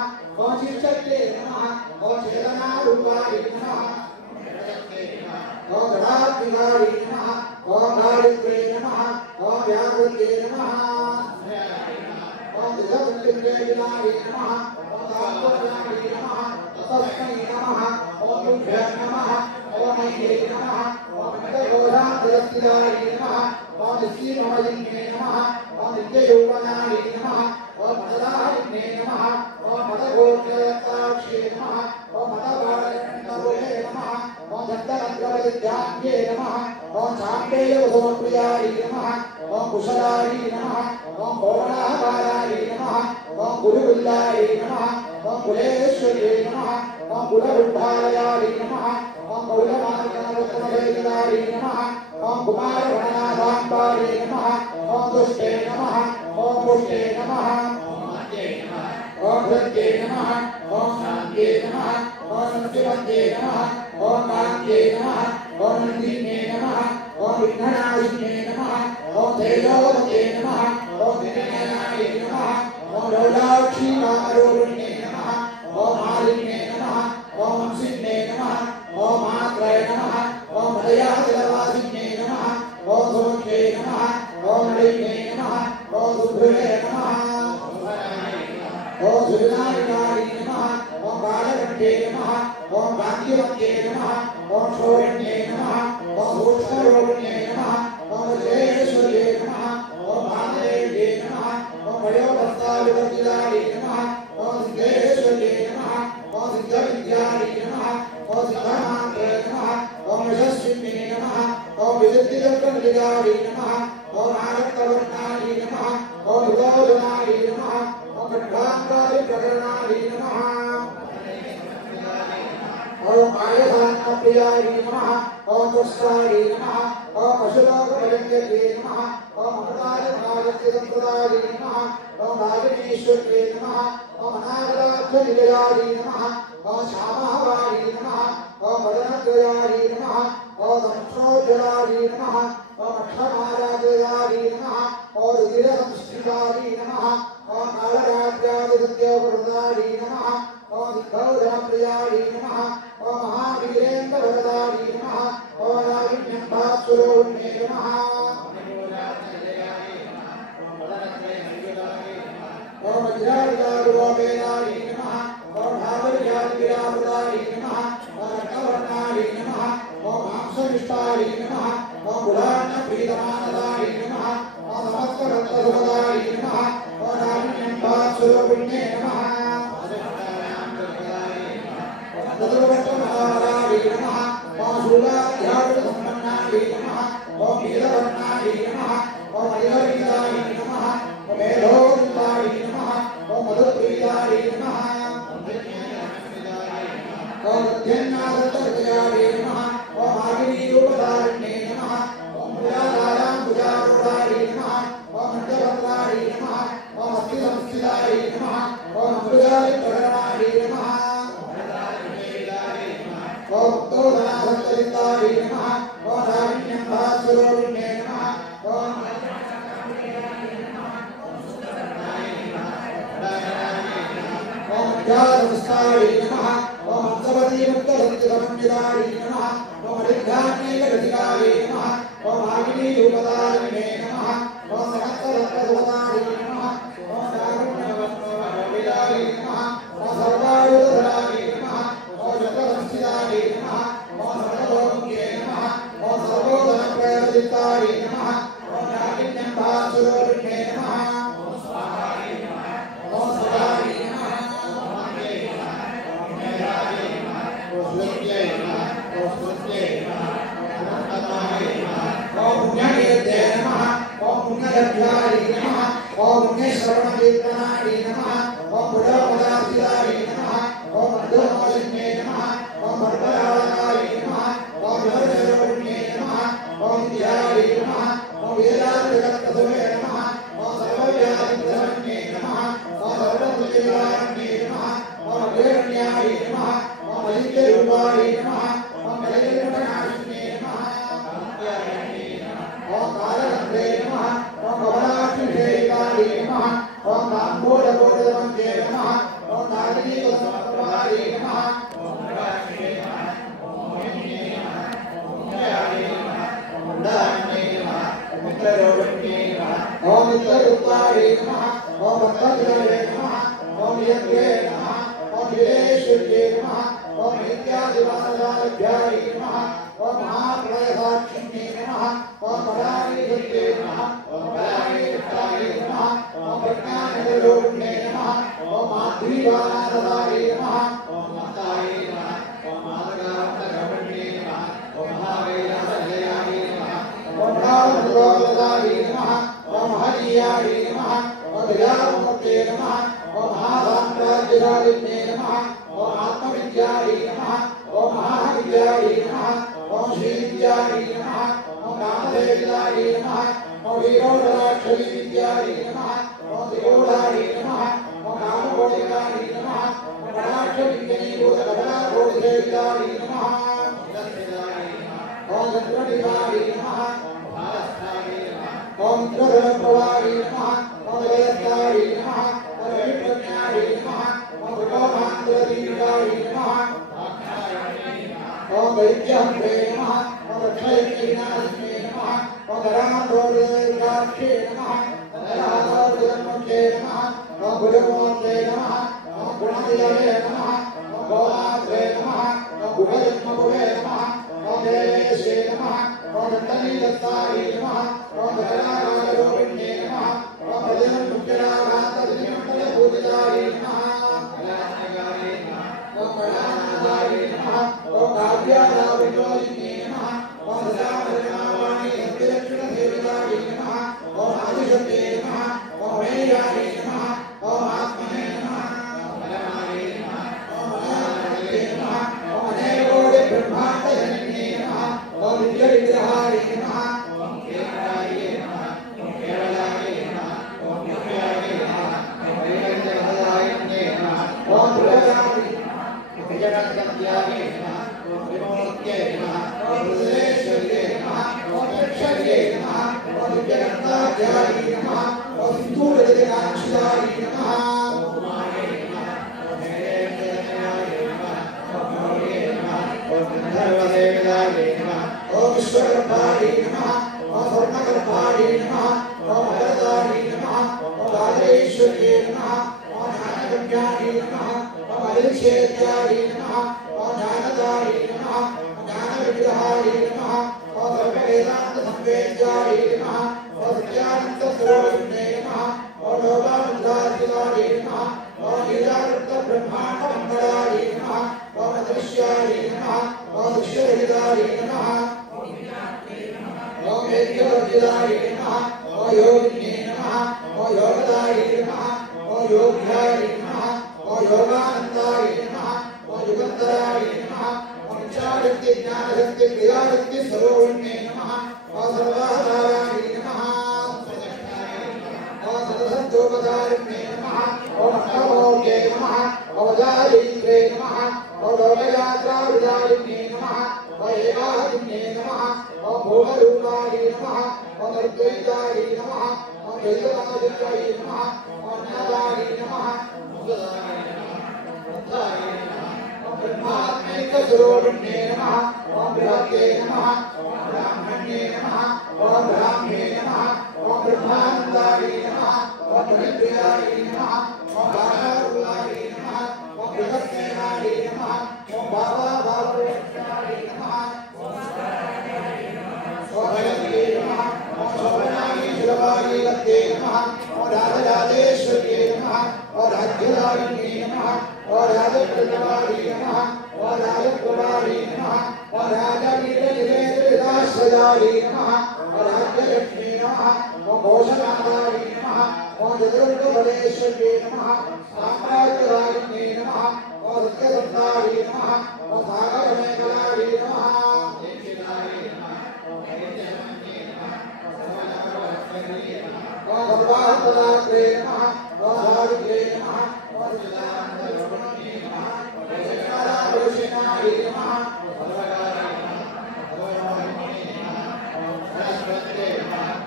ओम शिवशक्ते नमः ओम चेतनारूपाय नमः ओम गणात्मिकाय नमः ओम गायत्रे नमः ओम व्याकृते नमः ओम दिगंबराय नमः ओम दामोदराय नमः तस्मै नमः ओम तुभ्यं नमः ओम मह्ये नमः ओम नित्यघोरान्तरस्थिताय नमः ओम नित्यमयिने नमः ओम नित्ययौवनाय नमः ओम मददाहिने नमः ओम मदगोत्रयताक्षे नमः ओम मदबालकण्डवे नमः ओम दत्तनन्द्रवैद्याङ्गे नमः ओम चाण्डेयवसोप्रियाय नमः ओम कुशलाय नमः ओम कोणाकाराय नमः ओम गुरुविल्लाय नमः ओम कुलेश्वर्ये नमः ओम कुलवृद्धालयाय नमः ओम कौलमार्गनरत्नवेदाय नमः ओम कुमारगणनाथाम्बाय नमः ओम दुष्टे नमः ओम पुष्टे नमः ओम सत्ये नमः ओम शान्त्ये नमः ओम सत्यवत्ये नमः ओम कान्त्ये नमः ओम नन्दीने नमः ओम विघ्ननाशिने नमः ओम तेजोवते नमः ओम विनयनाय नमः ओम लौलाक्षी कामरूपिणे नमः ओम मालिन्ये नमः ओम हंसिन्ये नमः ओम मात्रये नमः ओम मलयाचलवासिन्ये नमः ओम सोक्ष्ये नमः ओम नलिन्ये नमः ओम सुभृते नमः ओम सुविनायकाय नमः ओम कालकण्ठे नमः ओम भाग्यवत्ये नमः ओम शोरण्ये नमः ओम सूक्ष्मरोगिण्ये नमः ओम जयेश्वर्ये नमः ओम महादेव्ये नमः ओम वयोवस्ताविवर्जिताय नमः ओम सिद्धेश्वर्ये नमः ओम सिद्धविद्याय नमः ओम सिद्धमात्रे नमः ओम यशस्विने नमः ओम विसिद्धिदर्शनविदाय नमः ओम आनन्दवर्णाय नमः ओम विदोधनाय नमः ओम खड्गाङ्गादिप्रकरणाय नमः ओम आयधानप्रियाय नमः ओम तुष्टाय नमः ओम अशुलोकभयङ्करे नमः ओम अमृतायभागस्यसम्प्रदाय नमः ओम राजनेश्वर्ये नमः ओम अनागराध्यनिलयाय नमः ओम श्यामावाय नमः ओम वदनद्वयाय नमः ओम संक्षोभ्यराय नमः ओम अक्षमाराजयाय नमः ओम रुधिरसंस्थिताय नमः ओम कालराज्यादिसत्योपृताय नमः ओम दिग्गौधनप्रियाय नमः ओम महावीरेन्द्रवरदाय नमः ओम रागिण्यम्भास्वरूपिणे नमः ओम वज्रावतारूपेणाय नमः ओम भागवत्यादिविरामृताय नमः ओम रत्नवर्णाय नमः ओम मांसनिष्ठाय नमः ओम गुणान्नप्रीतमानदाय नमः ओम समस्तरत्नसुखदाय नमः ओम रागिण्यम्भास्वरूपिणे शूलाध्याय संपन्नाय नमः ओम वीरवर्णाय नमः ओम हरिहरविदाय नमः ओम मेधोविदाय नमः ओम मधुप्रियाय नमः ओम अध्यन्नादत्तहृदयाय नमः ओम आगिनीरूपधारिण्ये नमः ओम भुजाधारां भुजारूढाय नमः ओम मण्डलवक्त्राय नमः ओम अस्थिसंस्थिताय नमः ओम भुजालिप्रकरणाय नमः ओम तोधनाभक्तलिताय नमः ओम रागिण्यम्भास्वरूपिण्ये नमः ओम ज्ञानमस्ताय नमः ओम हंसवती मुक्तभक्तिसमन्विताय नमः ओम हरिध्यात्मेकगतिकाय नमः ओम आगिनीरूपधारिणे नमः ओम सहस्ररत्नसुभदाय नमः ओम रागुण्यवत्नवविदाय नमः ओम सर्वायुधधराय नमः ओम जगदंस्थिताय नमः ओम सर्वलोक्ये नमः ओम सर्वोदनप्रयोजिताय नमः ओम रागिण्यम्भास्वरूपिणे नमः ओम स्वाहाय नमः ओम सदाय ओम पुण्यकीर्ते नमः ओम पुण्यलभ्याय नमः ओम पुण्यश्रवणकीर्तनाय नमः ओम बुधपदार्थिताय नमः ओम मधुमोहिन्ये नमः ओम भट्टराणाय नमः ओम विभजरूपिण्ये नमः ओम विद्याय नमः ओम वेदान्तगतसुमे नमः ओम सर्वव्याधिप्रशमन्ये नमः ओम सर्वभूतनिवारण्ये नमः ओम अग्रगण्याय नमः ओम अजित्यरूपाय नमः ओम कलियुगनाशिने नमः ओम कालहन्त्रे नमः ओम भवनाक्षिषेयिकाय नमः ओम काम्भोजगोचरमन्त्रे नमः ओम नागिनीकुलसमप्रभाय नमः ओम प्रकाशे नमः ओम मोहिन्ये नमः ओम जयाय नमः ओम उदाहरणे नमः ओम मित्ररूपिण्ये नमः ओम मित्ररूपाय नमः ओम भक्तजनाय नमः ओम यज्ञे नमः ओम वीरेश्वर्ये नमः ओम नित्यादिवासदाभ्याय नमः ओम महाप्रलयसाक्षिण्ये नमः ओम पराणीभक्ते नमः ओम पराणीभक्ताय नमः ओम प्रज्ञानरूपिणे नमः ओम माध्वीवानादाय नमः ओम माताय नमः ओम मातृकावन्तगमण्ये नमः ओम महावैरासहयाय नमः ओम रामभद्रोदाय नमः ओम हरियाय नमः ओम विराममूर्ते नमः ओम महासाम्राज्यशालिने नमः ओम आत्मविद्याय नमः ओम महाविद्याय नमः ओम श्रीविद्याय नमः ओम कामदेविदाय नमः ओम वीरोधराक्षरी विद्याय नमः ओम त्रिगुणाय नमः ओम कामकोटिकाय नमः ओम कटाक्षविद्यनीभूतकमलाकोटिदेविदाय नमः ओम चन्द्रनिभाय नमः ओम भारस्थाय नमः ओम इंद्रधनुप्रभाय नमः ओम जयस्ताय नमः ओम रविप्रज्ञाय नमः ओम विभवमान्द्रदीविदाय नमः ओम वैद्यहन्त्रे नमः ओम रक्षयन्तीनाशिने नमः ओम धरामोदयकाक्षे नमः ओम धरामोदयन्मुखे नमः ओम भुजमूर्ते नमः ओम गुणनिलये नमः ओम भवात्रे नमः ओम भुजन्मभुवे नमः ओम देवेशे नमः ओम दत्तनीदत्ताय नमः ओम धराकालरूपिण्ये नमः ओम भजनमुख्यराघातदिनमण्डलपूजिताय नमः ओम कलानादाय नमः ओम काव्यालाविनोदिने नमः ओम सदामरणावाणी सत्यलक्ष्मणदेविदाय नमः ओम आदिशक्ते नमः ओम मेयाय नमः ओम आत्मने नमः ओम परमाय नमः ओम अनादये नमः ओम अनेकोटि ब्रह्माण्डजनने नमः ओम विद्याविग्रहाय नमः ओम केवलाय नमः ओम केवलाय नमः ओम मुख्याय नमः ओम वैरञ्जनहराय नमः ओम दुर्गाय विजयनाथ्याय नमः ओम विमूर्त्यै नमः ओम रुद्रेश्वर्यै नमः ओम दक्षर्यै नमः ओम विजयनाथ्याय नमः ओम सिन्दूरजटाक्षाय नमः ओम उमायै नमः ओम हेरेन्द्रतनयाय नमः ओम गौर्यै नमः ओम गन्धर्वदेवतायै नमः ओम विश्वकर्मायै नमः ओम स्वर्णकर्मायै नमः ओम भरताय नमः ओम राजेश्वर्यै नमः ओम ज्ञानगम्यायै नमः ओम हरिक्षेत्याय नमः ओम ज्ञानदाय नमः ओम ज्ञानविग्रहाय नमः ओम सर्ववेदान्तसंवेद्याय नमः ओम सत्यानन्दस्वरूपिणे नमः ओम लोकानुग्रहाय नमः ओम लीलावृत्तब्रह्माण्डमङ्गलाय नमः ओम अदृश्याय नमः ओम विश्वविदाय नमः ओम वेद्यवर्जिदाय नमः ओम योगिने नमः ओम योगदाय नमः ओम योग्याय नमः ओम योगानंदाय नमः ओम युगंतराय नमः ओम इच्छाशक्ति ज्ञानशक्ति क्रियाशक्ति सर्वोन्ने नमः ओम सर्वाधाराय नमः ओम सदसंजोपधारिणे नमः ओम अष्टमोर्गे नमः ओम जायित्रे नमः ओम लोकयात्राविदायिने नमः ओम एकादिने नमः ओम भोगरूपाय नमः ओम अद्वैताय नमः ओम वेदवादित्याय नमः ओम नादाय नमः ओम ब्रह्मात्मैकस्वरूपिणे नमः ओम बृहते नमः ओम ब्राह्मणे नमः ओम ब्राह्मे नमः ओम ब्रह्मानंदाय नमः ओम ब्रह्मप्रियाय नमः ओम बालारूपाय नमः ओम बृहत्सेनाय नमः ओम बाबा बालकृष्णाय नमः ओम भगवते नमः ओम शोभनाय शिवाय वन्दे नमः ओम राजराजेश्वर्ये नमः ओम राज्यदायिने नमः ओम राजप्रभावे नमः ओम राजप्रभावे नमः ओम राजवीरजयेन्द्रदाश्रयाय नमः ओम राज्यलक्ष्मी नमः ओम घोषनादाय नमः ओम चतुर्भुवनेश्वर्ये नमः साम्राज्यदायिने नमः ओम सत्यदत्ताय नमः ओम सागरमेखलाय नमः ओम सर्वार्थदात्रे नमः ओम सावित्रे नमः ओम चिदानन्दरूपिणे नमः ओम जगन्नाथाय नमः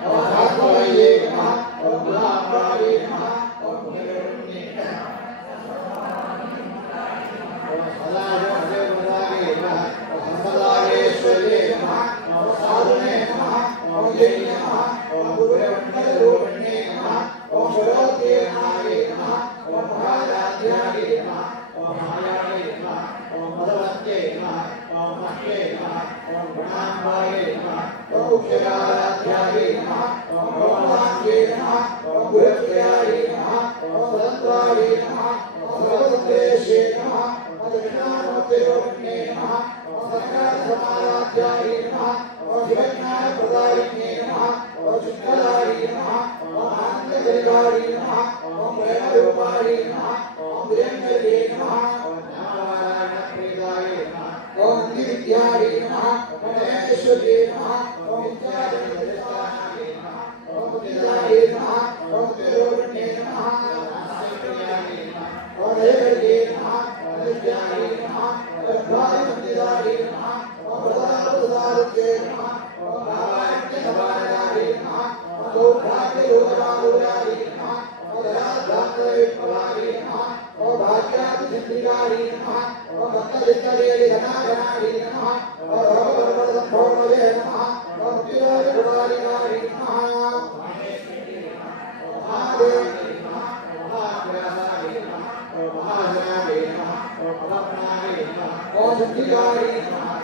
ओम आत्मये नमः ओम गुलाबाय नमः ओम गुरुणे ओम सदाशिवदेवाय नमः ओम संपदायेश्वर्ये नमः ओम साधुने नमः ओम जय नमः ओम गुरुवन्दरूपिणे नमः ओम शरोदेवाय नमः ओम महाराध्याय नमः ओम मायाय नमः ओम मदवत्ये नमः ओम मह्ये नमः ओम गुणाम्बाय नमः ओम मुख्यराध्याय नमः ओम भगवान्ये नमः ओम गुरुप्रियाय नमः ओम सदन्त्राय नमः ओम सर्वसुंदरेशे नमः ओम दक्षिणामूर्तिरूपिणे नमः ओम सत्कारसमाराध्याय नमः ओम शिवज्ञानप्रदायिने नमः ओम शुक्लाय नमः ओम आनन्दजनकाय नमः ओम प्रेमरूपाय नमः ओम प्रियङ्करे नमः ओम ज्ञानवारायणप्रियाय नमः ओम नन्दिविद्याय नमः ओम महेश्वर्ये नमः ओम विद्याधरस्वाय नमः ओम बुद्धिदाय नमः ओम तिरुवण्णे नमः ओम हरिहरे नमः ओम विद्याय नमः ओम भावमन्दिराय नमः ओम प्रदानप्रदायिने नमः ओम भावाज्ञसमानाय नमः ओम सौभाग्ययोगराय नमः ओम धनाधात्रविप्लवाय नमः ओम भाग्यादिसिद्धिकाय नमः ओम भक्तवित्तरे धनाधनाय नमः ओम भगवद्भवनवे नमः ओम मुक्तिदायकाय नमः ओम महादेव नमः ओम महाव्यासाय नमः ओम महाजनाय नमः ओम भवनाय नमः ओम सिद्धिकाय नमः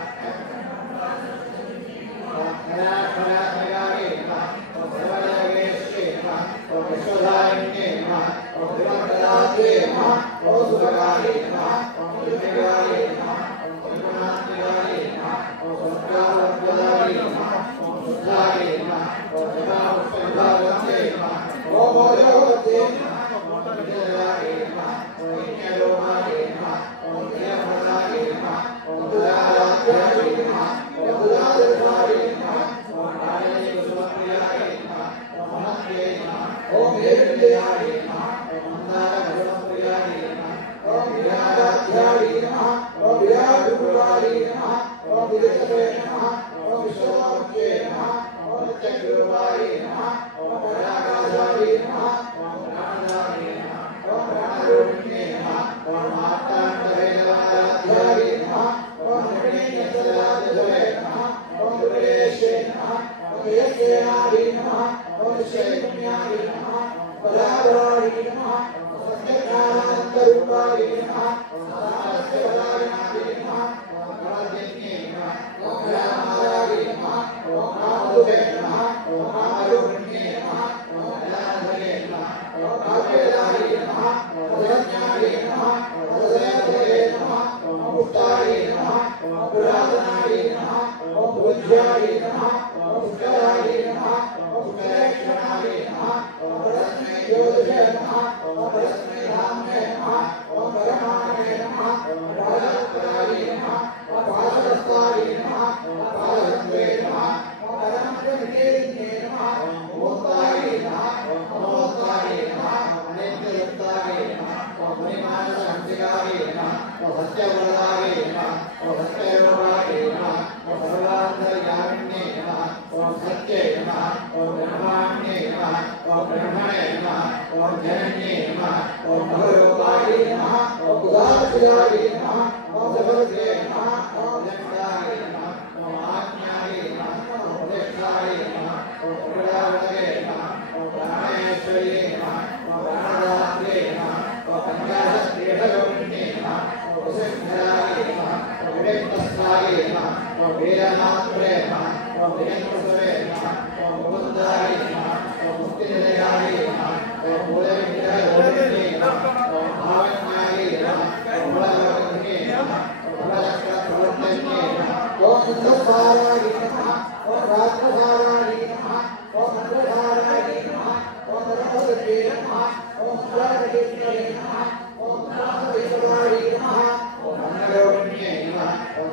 ओम धनाधनाय नमः ओम सर्वलोकेश्वरे नमः ओम विश्वधारिणे नमः ओम दिवंगताय नमः ओम सुभगाय नमः ओम विजयाय नमः ओम गुणात्मकाय नमः ओम सत्यावत्पदाय नमः ओम शुद्धाय नमः ओम जपावत्पदाय नमः ओम भोजोवते नमः ओम विजयाय नमः ओम यज्ञलोकाय नमः ओम यज्ञप्रदाय नमः ओम दुराराध्याय नमः ओम दुरादर्शाय नमः ओम राजनीतिसुप्रियाय नमः ओम महत्ते नमः ओम वेदविद्याय नमः ओम मंदारभगवत्प्रियाय नमः ओम विराराध्याय नमः ओम विराटरूपाय नमः ओम विजयते नमः ओम विश्वरूपे नमः ओम नित्यरूपाय नमः ओम परागाधाय नमः ओम प्राणदाय नमः ओम प्राणरूपिणे नमः ओम मातान्तवेदवाराध्याय नमः ओम निर्णयसदाय नमः ओम दुर्गेशे नमः ओम यज्ञाय नमः ओम शैपुण्याय नमः परावराय नमः ओम सत्यज्ञानानन्दरूपाय नमः ओम सारस्वताय नमः ओम भगवद्गीते नमः ओम रामाय नमः ओम कामरूपे नमः ओम कामरूपिणे नमः ओम ज्ञानधरे नमः ओम भाग्यदाय नमः ओम धन्याय नमः ओम दयाधरे नमः ओम मुक्ताय नमः ओम पुरातनाय नमः ओम पूज्याय नमः ओम उत्तराय नमः ओम उत्तरेक्षणाय नमः ओम परस्मै ज्योतिषे नमः ओम परस्मै धाम्ने नमः ओम परमाणे नमः ओम पादत्राय नमः ओम पादस्थाय नमः ओम पादत्वे नमः ओम परमनिकेतने नमः ओम भूताय नमः ओम भूताय नमः ओम नित्ययुक्ताय नमः ओम परिमाणसंचिकाय नमः ओम सत्यवरदाय नमः ओम सत्ययोगाय नमः ओम सर्वान्तर्यामिने नमः ओम सत्ये नमः ओम ब्रह्माण्ये नमः ओम ब्रह्मणे नमः ओम जनन्ये नमः ओम भवयोगाय नमः ओम उदात्याय नमः ओम जगत्ये नमः ओम जगदाय नमः ओम आज्ञाय नमः ओम प्रतिष्ठाय नमः ओम प्रदावये नमः ओम प्राणेश्वर्ये नमः ओम प्राणदात्रे नमः ओम पंचाशत्तीर्थयोगिने नमः ओम वसिष्ठाय नमः ओम विवेकस्थाय नमः ओम वीरनात्रे नमः ओम वीरप्रसवे नमः ओम मुकुन्दाय नमः ओम मुक्तिनिलयाय नमः ओम मूलविग्रहयोगिने नमः ओम भावन्याय नमः ओम मूलयोगिने नमः ओम मूलचक्रप्रवर्तन्ये नमः ओम सिद्धसाराय नमः ओम रात्रसाराय नमः ओम नन्दसाराय नमः ओम नरपदये नमः ओम सुरारेश्वरे नमः ओम नाथवेश्वराय नमः ओम मंगलयोगिने नमः ओम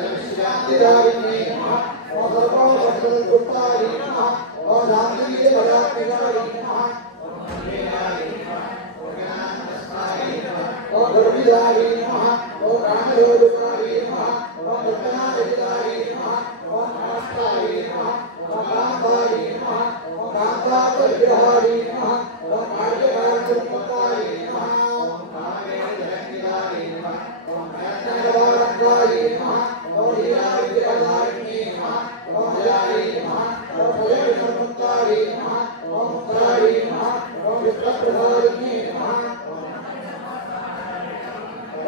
जन्मवृत्तजलादत्तजलविश्रान्तिदायिने नमः ओम सर्वोपनिषदुक्ताय नमः ओम रात्रिपदात्मिकाय नमः ओम मंगलाय नमः ओम ज्ञानस्थाय नमः ओम गुरुविदाय नमः ओम कामयोगाय नमः ओम रत्नादिदाय नमः ओम नास्ताय नमः ओम कांताय नमः ओम कांताविग्रहाय नमः ओम कार्यकारणमुक्ताय नमः ओम कामेन्द्रजनकिदाय नमः ओम ज्ञाननिवारकाय नमः ओम लीलाविद्यादायिने नमः ओम जयाय नमः ओम भयविमुक्ताय नमः ओम मुक्ताय नमः ओम विप्रप्रसादिने नमः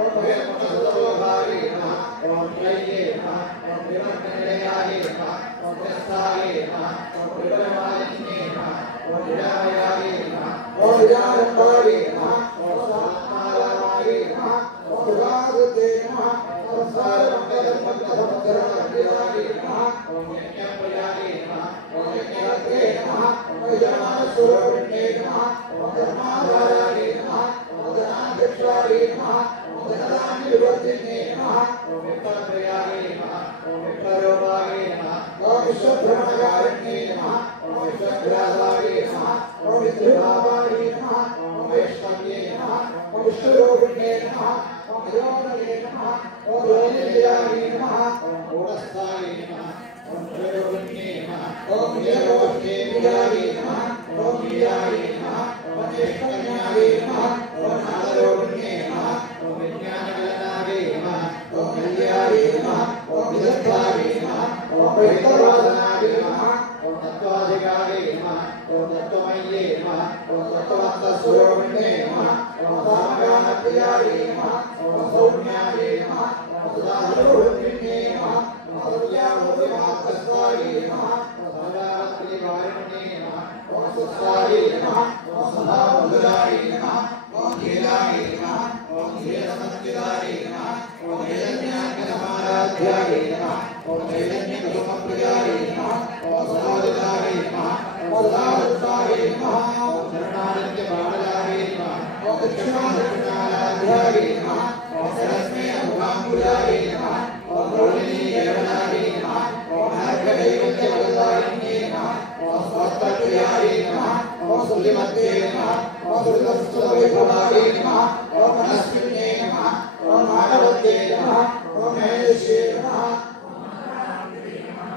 ओम भयमुक्तसुतलोभाय नमः ओम त्रय्ये नमः ओम विमर्तनिलयाय नमः ओम त्रस्ताय नमः ओम विपरमालिन्ये नमः ओम विरायाय नमः ओम विरारम्भाय नमः ओम सात्मारामाय नमः ओम विवादते नमः ओम सारमङ्गलमङ्गलसमुद्रमङ्गलाय नमः ओम यज्ञप्रियाय नमः ओम यज्ञरत्ने नमः ओम यजमानस्वरूपिणे नमः ओम धर्माधाराय नमः ओम धनाध्यक्षाय नमः ओम धनधान्यविवर्धिने नमः ओम विप्रप्रियाय नमः ओम विप्ररूपाय नमः ओम विश्वभ्रमणकारिणे नमः ओम विश्वभ्रासाय नमः ओम विद्युभावाय नमः ओम वैष्णव्ये नमः ओम विश्वरूपिणे नमः ओम योगये नमः ओम योगिनिलयाय नमः ओम गूढस्थाय नमः ओम त्रयोगिने नमः ओम विजयोग्येयाय नमः ओम वीराय नमः ओम ज्येष्ठकन्याय नमः ओम नादयोगिने नमः ओम विज्ञानगलनाय नमः ओम कल्याय नमः ओम विदग्धाय नमः ओम प्रहितवादनाय नमः ओम तत्त्वाधिकारे नमः ओम तत्त्वमय्ये नमः ओम तत्त्ववन्तस्वरूपिणे नमः ओम सामगानप्रियाय नमः ओम सौम्याय नमः ओम सुधाधर्मवृत्तिने नमः ओम सत्यावृत्तिमात्रस्थाय नमः ओम सर्वावत्रिवारिणे नमः ओम सुस्थाय नमः ओम सदावधुराय नमः ओम धीराय नमः ओम धीरसमन्विताय नमः ओम धीरज्ञानसमाराध्याय नमः ओम धैर्यज्ञकुसुमप्रियाय नमः ओम सदादिताय नमः ओम सदावृत्ताय नमः ओम शरणादित्यबालाय नमः ओम दक्षिणादक्षिणाराध्याय नमः ओम सरस्मै अमुकाम्बुजाय नमः ओम रोहिणीदेवनाय नमः ओम अर्घदैवत्यवरदायिने नमः ओम स्वस्तप्रियाय नमः ओम सुलिमत्ते नमः ओम सुलितस्तुतवैभवाय नमः ओम मनस्विन्ये नमः ओम मानवत्ते नमः ओम महेश्ये नमः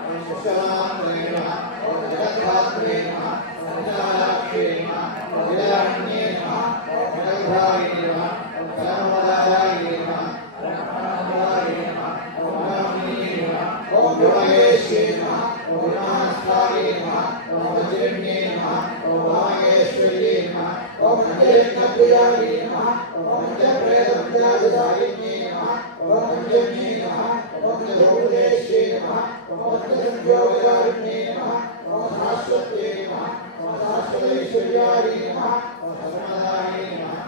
ओम शिशवान्वे नमः ओम जगद्धात्रे नमः ओम जलाक्षे नमः ओम विदयान्ये नमः ओम जगद्धाय नमः ओम सर्वमदाय नमः ओम परमाय नमः ओम रामणीये नमः ओम विमहेश्ये नमः ओम विमानस्थाय नमः ओम वज्रण्ये नमः ओम वामहेश्वर्ये नमः ओम जयज्ञप्रियाय नमः ओम जयप्रेतविद्यादायिने नमः ओम जन्ये नमः ओम जयभूतेश्ये नमः ओम जयसंयोगकारिणे नमः ओम शाश्वते नमः ओम शाश्वतैश्वर्याय नमः ओम सर्वदाय नमः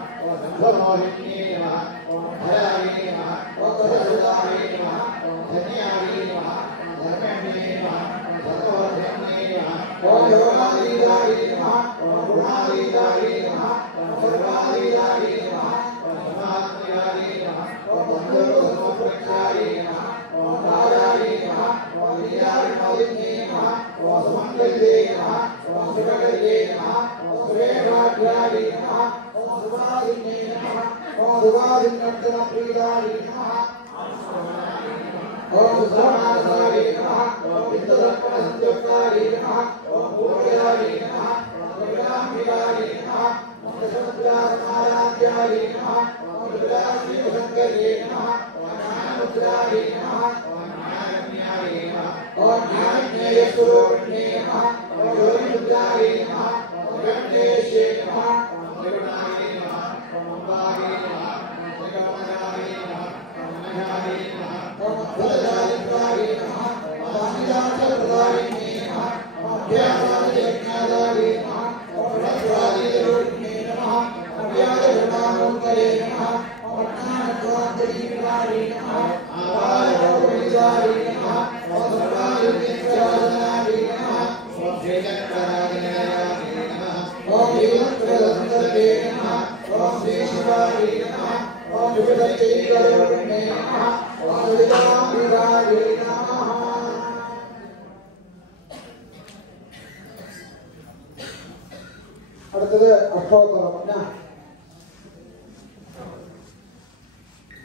அடுத்தது அஷ்டோத்தரம்.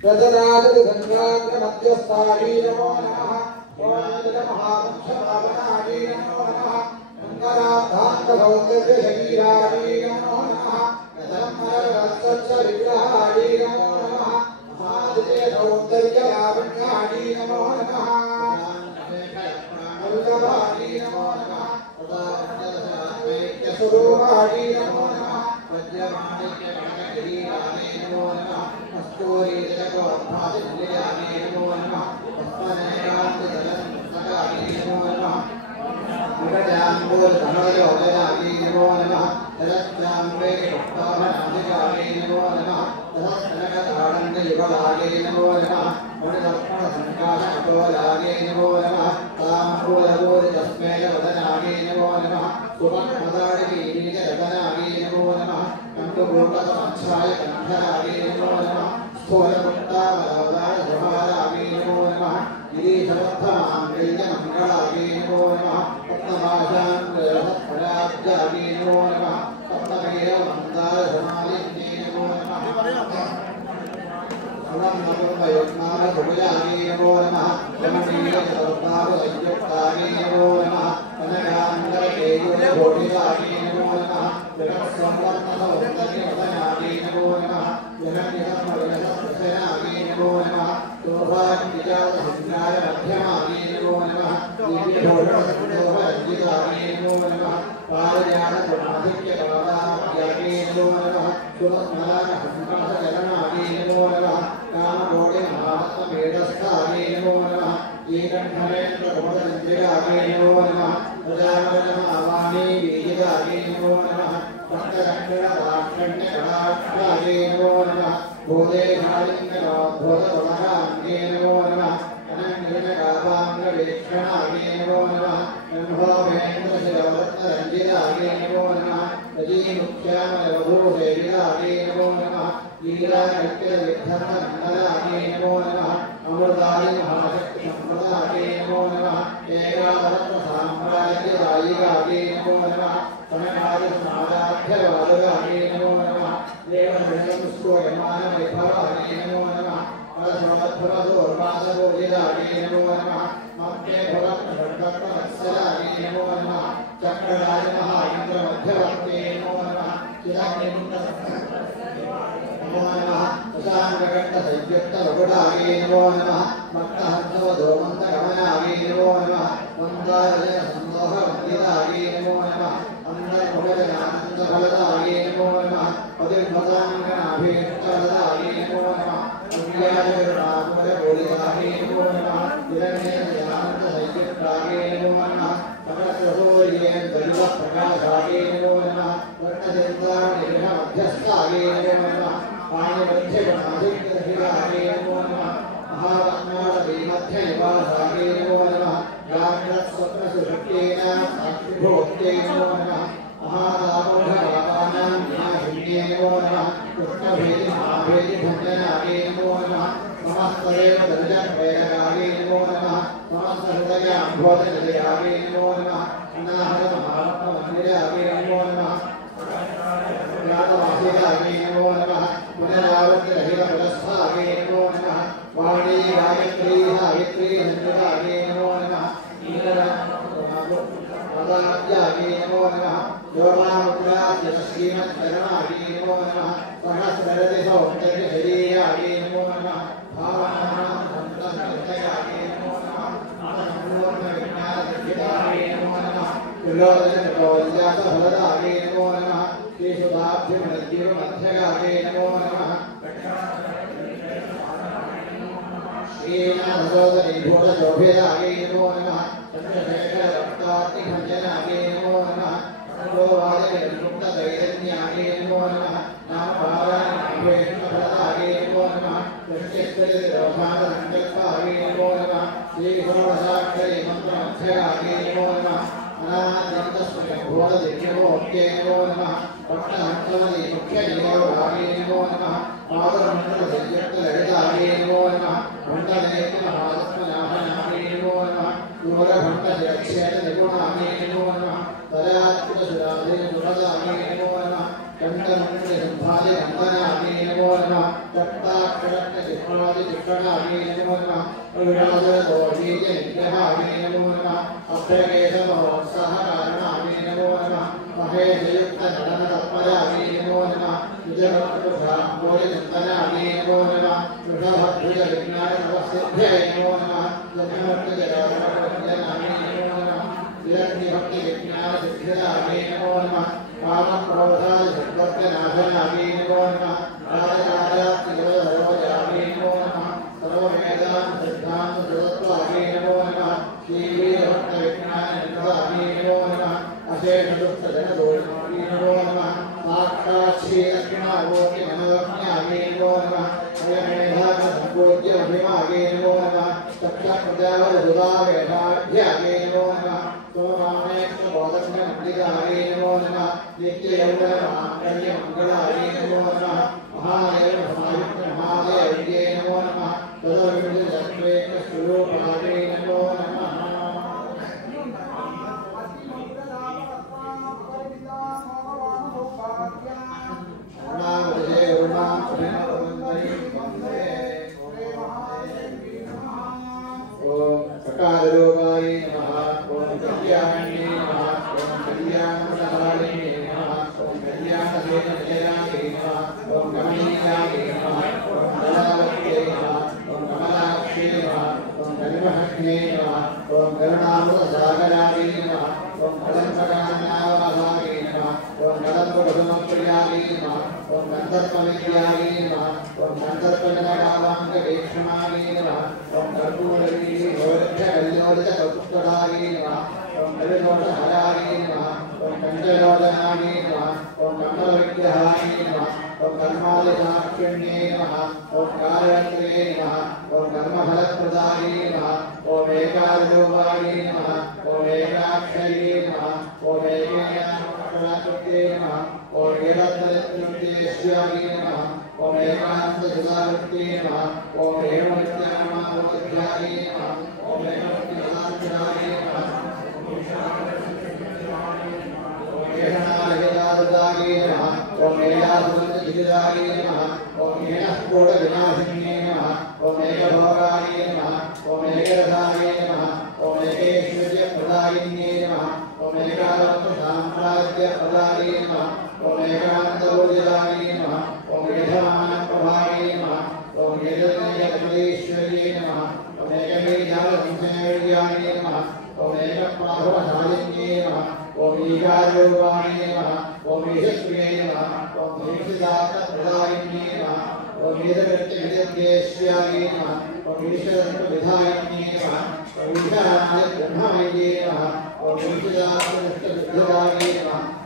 ரஜராஜ சங்காங்க மத்தியஸ்தாரி நமோ நமः. ஓம் மகாவம்சபாவனாரி நமோ நமः. மங்களாதாந்த சௌந்தர்ய சரீராரி நமோ நமः. ரதமரவத்சச்ச விக்கிரகாரி நமோ நமः. மகாதிதே சௌந்தர்ய லாவண்யாரி நமோ நமः. வல்லபாரி நமோ நமः. स्वरूपारी नमो नमः. वज्रमाणिक्य कनककिरीटाय नमो नमः. कस्तूरीतिलकोद्भासितनिलयाय नमो नमः. पद्मनयनान्तजलसंस्तकाय नमो नमः. विकटाम्बूलधवलोदयाय नमो नमः. जलत्राम्बे पुष्पाभनादिकाय नमो नमः. सहस्रकताडङ्गयुगलाय नमो नमः. मणिरत्नसङ्काशकटोलाय नमो नमः. ताम्बूलपूरितस्मेलवदनाय नमो नमः. सुपन्मदाडिकीरीजरतनाय नमो नमः. कण्डूकसंच्छाय कण्ठराय नमो नमः. स्थूलमुक्तावदारधमाराय नमो नमः. गिरीशबद्धमाङ्गल्यमङ्गलाय नमो नमः. सप्तमाशाङ्गरसत्पराब्जाय नमो नमः. सप्तमेवमन्दारधमालिन्ये नमो नमः. अनन्तपुरमयुग्मानसुभुजाय नमो नमः. यमनीयसर्पावसंयुक्ताय नमो नमः. कनकान्तरकेयूरघोषिताय नमो नमः. जगत्संवर्णसौन्दर्यवदनाय नमो नमः. जगन्निधर्मविलसत्प्रसनाय नमो नमः. शोभान्विजातसिंहाय मध्यमाय नमो नमः. दिव्यभूषणसन्दोहरञ्जिताय नमो नमः. पारिजातसमाधिक्यपादाय नमो नमः. सुरत्मलाकहंकासजलनाय नमो नमः. कामकोटिमहात्ममेधस्थाय नमो नमः. ईकण्ठनेन्द्रकुमरचन्द्रिकाय नमो नमः. प्रजापतिमावाणी बीजिताय नमो नमः. भक्तकण्डराक्षण्यकटाक्षाय नमो नमः. भूतेशालिङ्गनोद्भूतगुणकाङ्गे नमो नमः. अनन्यजनकापाङ्गवीक्षणाय नमो नमः. अनुभवेन्द्रशिरवरत्नरञ्जिताय नमो नमः. रजीमुख्यामलवधूसेविताय नमो नमः. लीलानित्यविद्धर्ममण्डलाय नमो नमः. अमृताय महाशक्तिसम्प्रदाय नमो नमः. एकावरत्नसाम्राज्यदायिकाय नमो नमः. समकालिकसमाराध्यवादकाय नमो नमः. देवमण्डलपुष्पोयमानवैभवाय नमो नमः. परशुमध्वरसोर्वासपूजिताय नमो नमः. मत्ते भवत्प्रषड्भक्तवत्सलाय नमो नमः. चक्रराज महाइन्द्रमध्यवर्ते नमो नमः. नमो नमः. उदानकण्ठसंयुक्तवकुटाय नमो नमः. भक्तहंसवधूमन्तगमनाय नमो नमः. मन्दारजनसन्दोहवन्दिताय नमो नमः. अन्दर्भुजनानन्दफलदाय नमो नमः. पतिर्भदाङ्गनाभीष्टवरदाय नमो नमः. अव्याजकरुणाकुलपूरिताय नमो नमः. हिरण्यजनानन्दसंयुक्ताय नमो नमः. सकलसूर्येन्द्रयुगप्रकाशाय नमो नमः. वर्णचन्द्राणिर्मध्यस्थाय नमो नमः.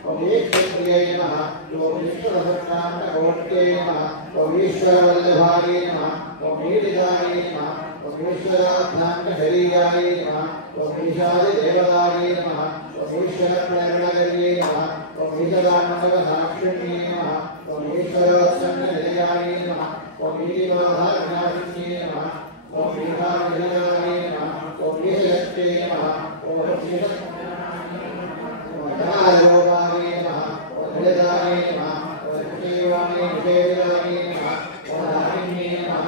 ओम ईश्वराय नमः ओम ईश्वरसत्तामकोट्ये नमः ओम ईश्वरवल्लभाय नमः ओम ईडिदाय नमः ओम ईश्वराध्यात्मशरीराय नमः ओम ईशादिदेवताय नमः ओम ईश्वरप्रणगर्ये नमः ओम ईश्वरामण्डलसाक्षिण्ये नमः ओम ईश्वरोत्सङ्गनिलयाय नमः ओम ईश्वरधारणाशिन्ये नमः ओम ईशादिदेवताय नमः ओम ईशक्त्ये नमः ओम ईशक्त्ये नमः ओम हृदयाय नमः ओम शिवाय निषेधाय नमः ओम हरिण्ये नमः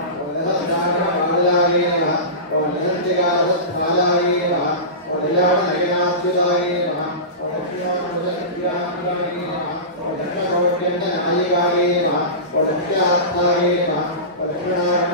ओम लसदाय नमः ओम लसंतिकासत्फलाय नमः ओम लीलानयनाच्युताय नमः ओम लक्ष्मीनाथसत्याय नमः ओम दक्षकोट्यन्तनायिकाय नमः ओम लक्ष्यार्थाय नमः ओम लक्ष्मीनारायणाय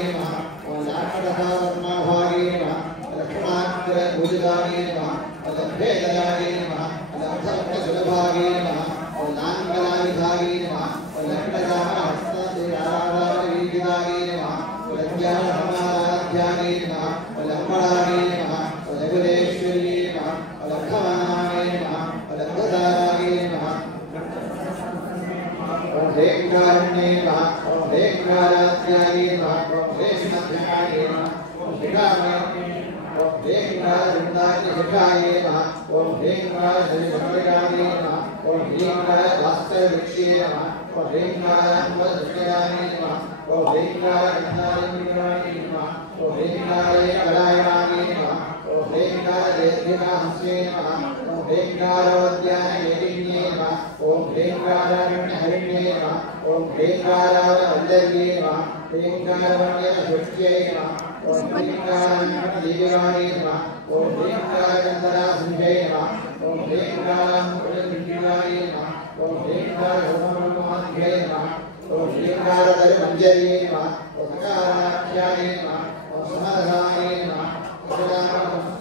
नमः ओम लक्षरामाय नमः ओम लदाय नमः सुलभागे नमः और लांगलाविभागे नमः और लक्ष्मणाहस्तरारावीदिभागे नमः और लज्जासमाराध्यागे नमः और लंबड़ागे नमः और लघुलेश्वरी नमः और लक्ष्मणागे नमः और लक्ष्मणागे नमः और हेंगारण्ये नमः और हेंगाराध्यागे नमः और हेंगाराध्यागे नमः और हेंगाराध्यागे ओम हेंगार वृंदावन शिखाय नमः ओम हेंगार श्रीशंकराय नमः ओम हेंगार भास्कर वृक्षे नमः ओम हेंगार अम्बुजाय नमः ओम हेंगार अन्नाय नमः ओम हेंगार कलायाय नमः ओम हेंगार देवहंसे नमः ओम हेंगार उद्यान यज्ञे नमः ओम हेंगार हरिण्ये नमः ओम हेंगार वल्लभे नमः हेंगार वन्य शुच्ये नमः ओम हेंगार दिव्याय नमः ओम हेंगार चंद्रासुंजय नमः ओम हेंगार मुकुटविंध्याय नमः ओम हेंगार सोममाध्याय नमः ओम हेंगार मंजरी नमः ओम काराख्याय नमः ओम समाधाय नमः ओम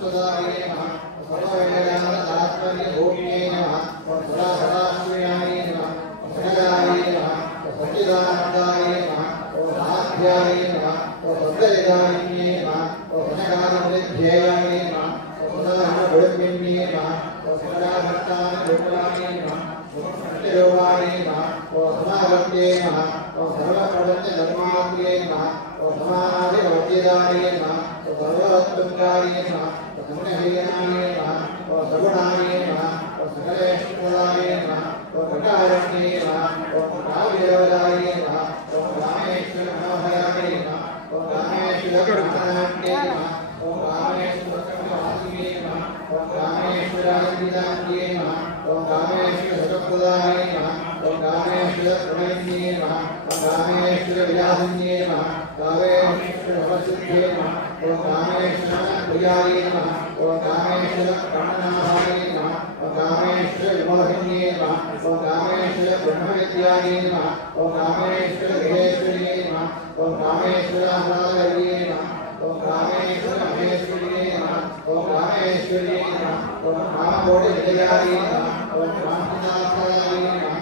सदाय नमः ओम सर्ववेदांत तात्पर्य भूम्ये नमः ओम सदासदाश्रयाय नमः ओम सदाय नमः ओम सच्चिदानंदाय नमः ओम आध्याय नमः ओम सद्गदायिने नमः ओम सदानंदध्ययाय नमः ओम सदानंदगुरुविन्ये नमः ओम सदाभक्तानगुरुवाय नमः ओम सत्यलोकाय नमः ओम समावर्त्ये नमः ओम सर्वप्रपञ्चधर्मात्मने नमः ओम समानादिवद्यदाय नमः ओम सर्ववत्तुङ्गाय नमः ओम संग्रहीणाय नमः ओम सगुणाय नमः ओम सकलेश्वराय नमः ओम विकारण्ये नमः ओम काव्यवदाय नमः ओम रामेश्वर मनोहराय नमः ओम रामेश्वर कृष्णाय नमः ओम रामेश्वर वासुदेवाय नमः ओम रामेश्वराय नमः ओम रामेश्वर सतप्रदाय नमः ओम रामेश्वर प्रणयिने नमः ओम रामेश्वर विलासिने नमः रामेश्वर वसुद्धे नमः ओम रामेश्वर प्रियाय नमः ओम रामेश्वर प्राणनाथाय नमः ओम रामेश्वर विमोहिने नमः ओम रामेश्वर ब्रह्मविद्याय नमः ओम रामेश्वर गृहेश्वरिये नमः ओम रामेश्वर आह्लादये नमः ओम रामेश्वर महेश्वरिये नमः ओम रामेश्वरिये नमः ओम रामकोटिविजयाय नमः ओम रामनाथाय नमः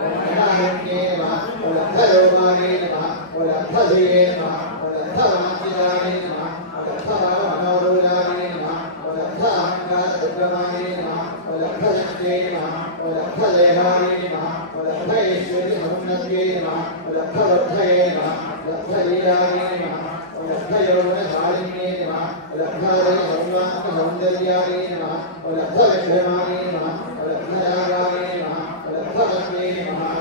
ओम कटाहन्ये नमः ओम लब्धयोगाय नमः ओम लब्धजये नमः ओम लब्धवाञ्छिताय नमः ओम लब्धमनोरूढाय नमः ओम लब्धाहङ्कारदुर्गमाय नमः ओम लब्धशक्त्यै नमः ओम लब्धदेहाय नमः ओम लब्धैश्वर्य समुन्नत्यै नमः ओम लब्धवर्धये नमः लब्धलीलाय नमः ओम लब्धयौवनशालिन्ये नमः ओम लब्धादय सर्वात्मसौन्दर्याय नमः ओम लब्धविक्रमाय नमः ओम लब्धरागाय नमः ओम लब्धवत्ये नमः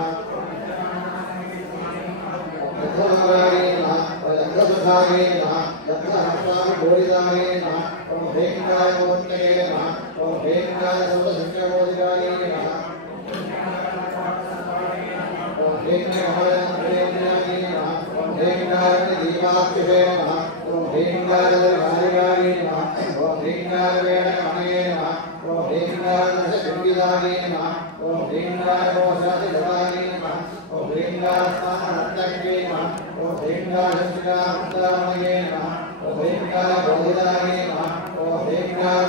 लब्धभवाय नमः ओम लब्धसुखाय नमः लब्धहस्ताभिभूषिताय नमः ओम हेंगाय मोत्तये नमः ओम हेंगाय सर्वशङ्करमोदिताय नमः ओम हेंगाय महाराजाय नमः ओम हेंगाय दीपाक्षिषे नमः ओम हेंगाय दर्भारिकाय नमः ओम हेंगाय वेणकमये नमः ओम हेंगाय दशशृङ्गिदाय नमः ओम हेंगाय मोषादिदताय नमः ओम हेंगाय स्थानरत्नके नमः ओम हेंगाय शक्तिकामये नमः ओम हेंगाय बोधिदाय नमः ओम हेंगाय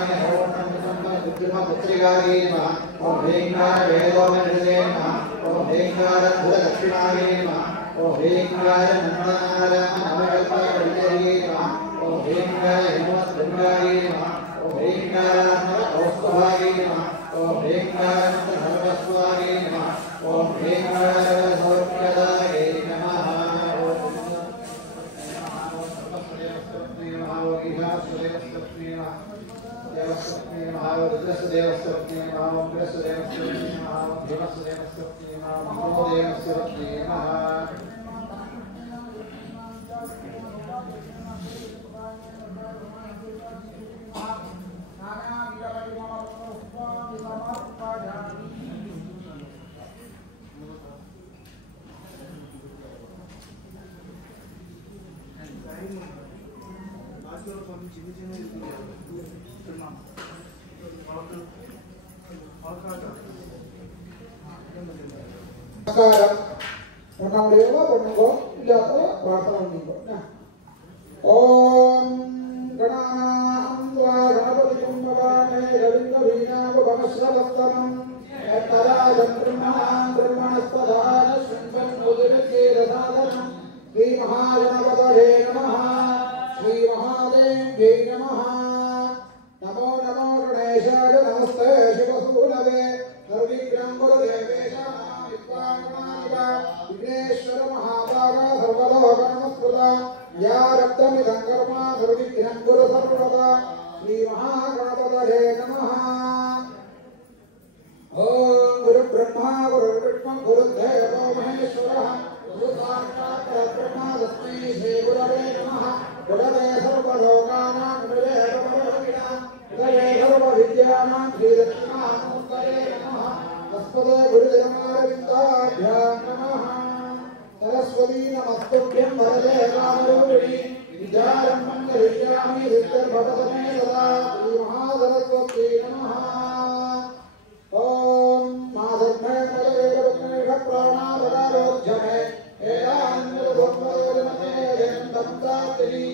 पुत्रिकाय नमः ओम हेंगाय वेदोमनिषदे नमः ओम हेंगाय अद्भुतदक्षिणाय नमः ओम हेंगाय नन्दनारायणनवकल्पविजये नमः ओम हेंगाय हिमवद्गङ्गाय नमः ओम हेंगाय कौस्तुभाय नमः ओम हेंगाय सर्वस्वाय नमः ओम हेंगाय सौख्यदाय नमः நமஸ்காரம் உன்னுடையவா பண்ணுங்கோ இல்லாத வார்த்தை பண்ணிங்கோ ஓம் கணாநாம் துவா கணபதியும் பவாமே ரவிந்த வீணா उपमश्रवस्तमम् तदाजं ब्रह्मणस्पदान शृण्वन्मुदिरचेरसादनम् श्रीमहागणपतये नमः श्रीमहादेव्यै नमः नमो नमो गणेशाय नमस्ते शिवसूनवे सर्विग्रहं गुरुदेवेश विघ्नेश्वर महाभागा सर्वलोकनमस्कृता या रक्तमिदं कर्म सर्विघ्नं कुरु सर्वदा श्रीमहागणपतये नमः ओम गुरुब्रह्मा गुरुर्विष्णु गुरुर्देवो महेश्वरः गुरुसाक्षात् परब्रह्म तस्मै श्री गुरवे नमः गुरवे सर्वलोकानां गुरवे सर्वविद्यानां श्रीदक्षिणामूर्तये नमः तस्मै गुरुजनमारविन्दाभ्यां नमः सरस्वती नमस्तुभ्यं वरदे कामरूपिणि विद्यारम्भं करिष्यामि सिद्धिर्भवतु मे सदा श्रीमहासरस्वती नमः ओम माधवमे मलवेदमेघ प्राणावदारोध्यमे एदान्यभोमोदमते दंतातिरि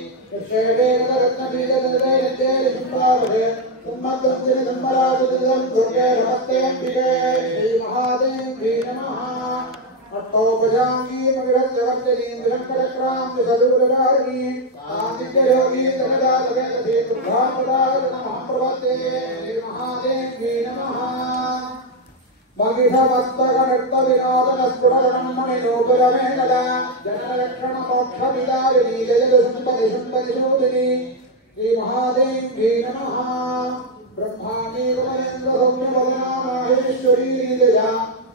षेडेकरत्नबीजदलेते लिम्बावहे उम्मतस्य संबरादिदं दुर्गे नमस्ते अंबिके श्री महादेवी नमः अट्टोपजांगी मगिरज्जवर्तनीन्द्रं करक्रां सदुरवारिणी आदित्ययोगी तनदातवेदधि दुर्गापदाय नमः प्रवते श्री महादेवी नमः महिषवत्तगणत्तविनोदनस्फुटरणं मणिनूपुरमेणला जनरक्षणमोक्षविदारिणी जयदुष्पदिशुम्बदिशोदिनी श्री महादेवी नमः ब्रह्माणी गुणेन्द्रसौम्यवदना माहेश्वरी लीलया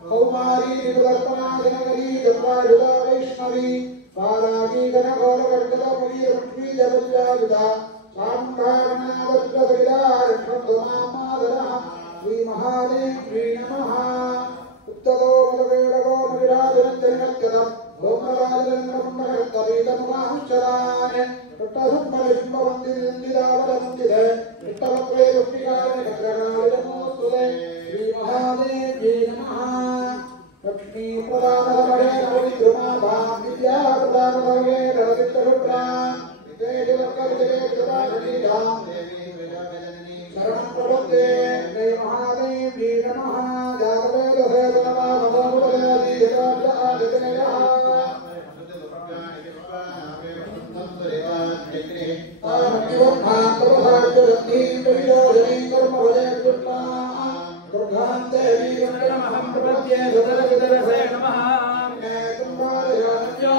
कौमारी निरुदर्पणा जनकरी जन्मायुधा वैष्णवी कालागी घनघोरवर्गदमुनी लक्ष्मी जगत्यायुधा शाम्भागणावज्रसविदा रक्षन्तु मामादरः श्री महादेवी नमः उत्ततो मलवेडगो मलिराजनञ्जनत्यदम् भोमराजनन्दमहर्तवीतमुमांशरान् पट्टसम्परिशुम्भवन्दिनिन्दिदावलमुन्दिते विट्टवक्रे वृष्टिकाय भद्रकालिनमोस्तुते श्री महादेवी नमः लक्ष्मी प्रदानमणे नवविद्रुमाभा विद्याप्रदानमणे नवविद्रुप्रान् विदेशवर्गविजये सदाशनीधां शरणं प्रपद्ये श्री महादेवी नमः जातवेदसेतनमा नमोमुदयादिजनादिजनयः आनन्दिवद्भान्तवसाद्यरत्नीं परियोजनीं कर्मवदे कृष्णा दुर्गां देवीं नमः प्रपद्ये सुदरविदरसे नमः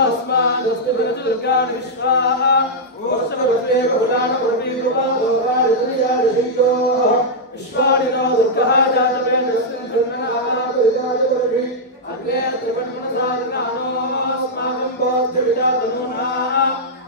अस्मादस्तु दुर्गाणि विश्वाः ओषधवस्ते बहुलानप्रवीरुवादोराजनियादिशय्यो विश्वाणि नो दुर्गः जातवेदस्मिन् ब्रह्मणादापरिजायवर्षि अग्रे त्रिपन्मनसादनानोऽस्माकं बोध्यविजातनूनाः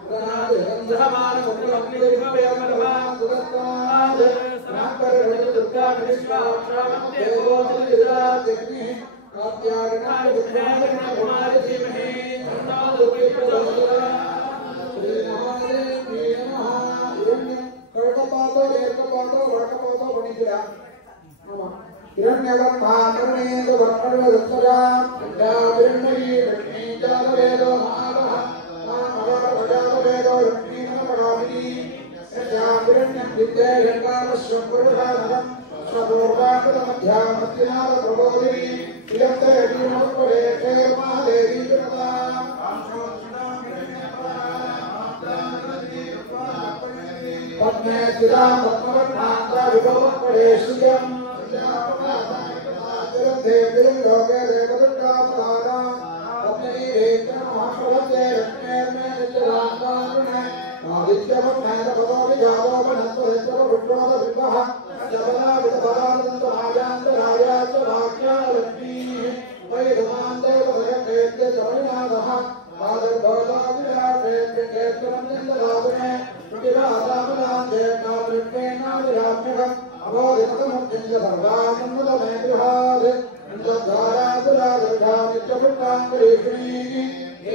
पुराणादिगन्धमानसुग्रमग्निविभवेमलभां सुगस्ताद् सनाकरणि दुर्गाणि विश्वाक्षामन्ते बोधिविजात्यग्निः कात्यायनाय बुद्ध्यायनाय धीमहि तन्नो दुर्गे प्रचोदयात् श्री महादेवी नमः कर्कपातो दीर्घपातो वडकपातो वणिजिरा नमः हिरण्यवर्णाकर्णेन्दु वर्णरदत्तजां विद्याविरण्मयी लक्ष्मी जातवेदो महावः मामवरभजातवेदो लक्ष्मी नमपगामिनी यस्याविरण्यं विद्ये गङ्गामश्वं पुरुषाधनं स्वपूर्वाकृतमध्यामस्तिनाथप्रबोधिनी श्रियन्ते भीमोत्परे क्षेमादेवी जनता पद्मे स्थितां पद्मवर्णान्ता विभवत्परे श्रियं लोके देवदुर्गापदानां पद्मनीवेन्द्रमहाप्रभते लक्ष्मेर्मे नित्यलाङ्कारुणे आदित्यवर्णेन विजातो वनस्पतित्वपुत्रोदबिम्बः जबलाविदबलानन्दमायान्तरायाच वाक्या लक्ष्मीः वैधमान्देवदयकेत्य चमनिनाथः आदर्भवदाविराट्रेत्य नन्ददातुने प्रतिभासामलान्ते कामलिङ्गेनाविराम्यहम् अवोदितमुद्दिश्य सर्वानन्दमे गृहात् नन्दद्वारातुरादर्शा नित्यपुत्राङ्गरीषिणीः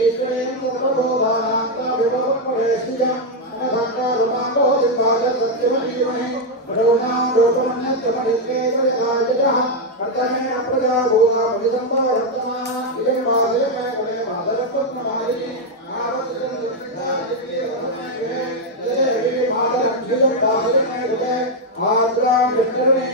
ईश्वरेण सर्वबोधानान्ता विभवपरेश्रियम् अनघण्टारुणाम्बोधिपाद सत्यमधीमहि भगवनां रूपमन्यत्तमनिकेतयदायजः कर्तमेन प्रजाभूता परिसम्भवर्तमा इदं वादयमे कुले मादरपद्ममालिनी आवर्तन्दिविदादिव्ये देवी मादरक्षिलं वादयमे कुले आद्रां विष्णुर्णे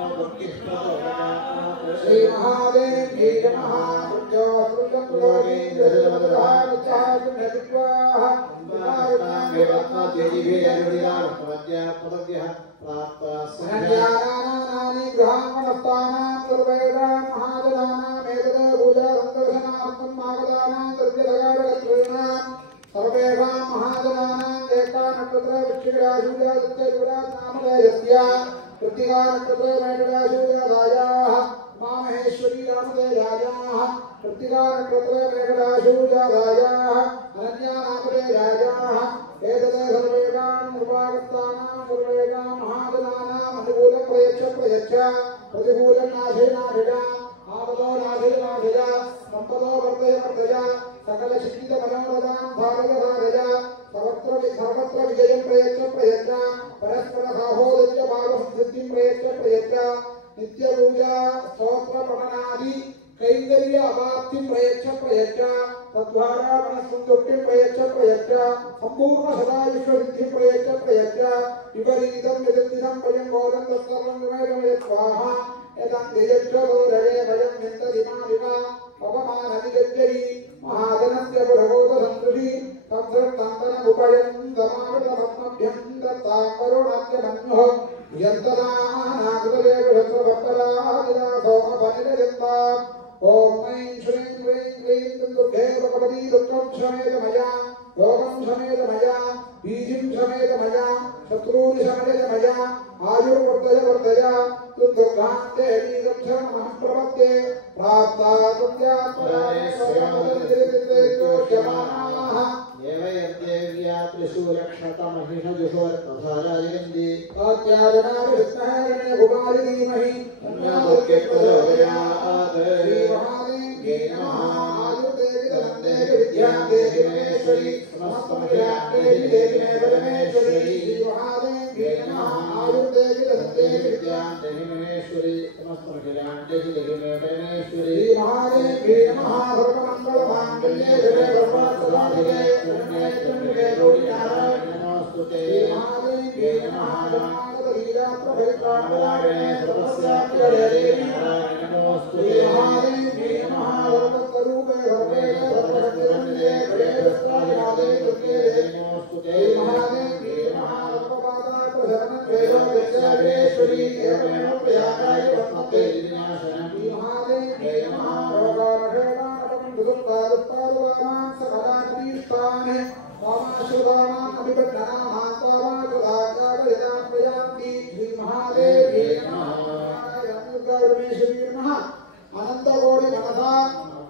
Om श्री महादेवी नमः मामहेश्वरी रामदेयाः प्रतिकारकृतमेकदाशूजारायाः अनन्यानामदेयाः एतदे सर्वेषां निर्वागतानां सर्वेषां महाजनानाम् अनुकूलप्रयच्छ प्रतिकूलं नाशेनाशया आपदो नाशेनाशया सम्पदो वर्धय सकलशिक्षितमनोरथां भारतधारया सर्वत्र विजयं प्रयच्छ परस्पर साहोदर्य भावसिद्धिं प्रयच्छ नित्यपूजा स्तोत्र पठनादि कैंकर्य अवाप्तिं प्रयच्छ तद्वारा मनस्संतुष्टिं प्रयच्छ संपूर्ण सदाविश्वसिद्धिं प्रयच्छ विपरीतं यदिदं वयं घोरं तत्सर्वं विमेयं स्वाहा यदं यजच्छोदरे वयं यन्तदिमाविवा अपमानविगच्छरि महाधनस्य पुरगोदसंसृति तत्सर्वन्तनमुपयं समागतमभ्यं दत्तां करुणस्य मन्युः ओम ऐं श्रीं ह्रीं क्लीं दुर्गे भगवती दुःखं शमेत मया योगं शमेत मया बीजिं शमेत मया शत्रून् शमेत मया आयुर्वर्धय दुर्गां देवी शरणमहं प्रपद्ये प्राप्ता सत्यात्मराय स्वयं देव्या त्रिशूलक्षतमहिषजुषोर्तधारायन्ति आत्यारणाय विष्णुहरणे भुवारि धीमहि तन्नोर्के प्रचोदयात् श्री महादेवी नमः आयुर्देवी धनदेवी विद्यां देवी महेश्वरी समस्तमहिलादेवी देवी मे परमेश्वरी श्री महादेवी नमः आयुर्देवी धनदेवी विद्यां देवी महेश्वरी समस्तमहिलादेवी देवी मे परमेश्वरी श्री महादेवी नमः सर्वमङ्गलमाङ्गल्ये शिवे सर्वार्थसाधिके शरण्ये नमोस्तुते महादेवी नमः लीला प्रभवित्राणवदारिणे सर्वस्याप्यदे नमोस्तुते महादेवी नमः सर्वतत्स्वरूपे सर्वे सर्वशक्तिरन्विते प्रेमस्तादिनादे दुर्गे नमोस्तुते महादेवी नमः सर्वपादात्मशरणेश्वरी एवमेव प्रयागाय वत्मते विनाशनम् महादेवी नमः रोगाणशेणानपं दुःखादुःखादुवानां सकलान्तीष्टानि वामाश्रुतानां अभिपन्नानां वामाश्रुताकागयतां प्रयान्ति श्री महादेवी नमः दुर्गापरमेश्वरी नमः अनन्तकोटि मनसा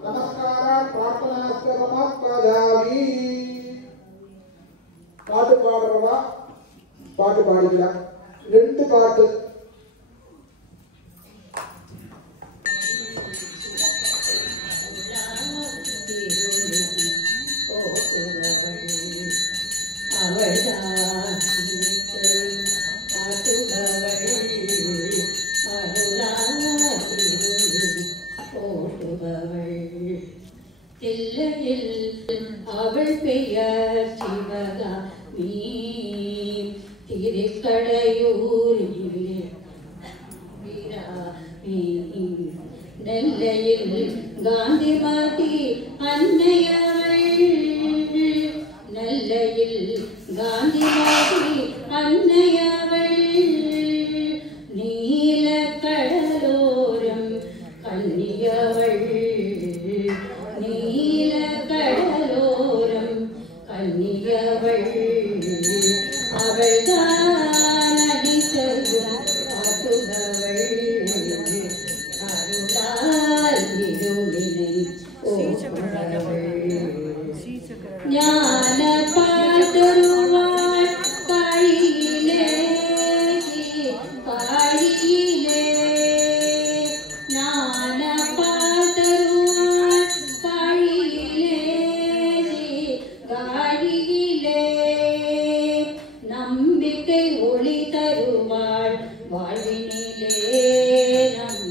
नमस्कारान् प्रार्थनाश्च समर्पयामि பாட்டு பாடுறவா பாட்டு பாடிக்கலாம் ரெண்டு பாட்டு அவள் பெயர் சிவகாமி திருக்கடையூரில் நெல்லையில் காந்திமதி அன்னையவள் நெல்லையில் காந்திமதி அன்னையவள் நீல கடலோரம் கன்னியவள் நீல கடலோரம் கன்னியவள் அவள்தான் அடித்தரும் காட்டுபவள் அருளால் இருளினை போக்குபவள் ஞான பாதருவாள் காழியிலே காழியிலே ஞான பாதருவாள் காழியிலே காழியிலே நம்பிக்கை ஒளி தருவாள் வாழ்வினிலே நம்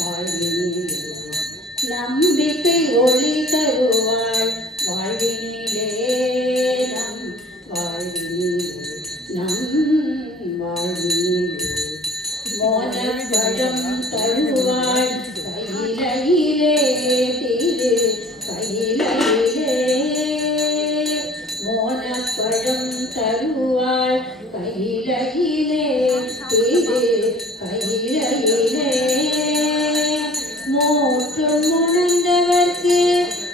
வாழ்வினிலே நம்பிக்கை ஒளி தருவாள் வாழ்வினிலே நம் வாழ்வினிலே நம் வாழ்வினிலே மோன பழம் தருவாள் கையிலே திரு கையிலே மோனப்பழம் தருவாள் கையிலே திரு கையிலே மோற்றும் உணர்ந்தவர்க்கு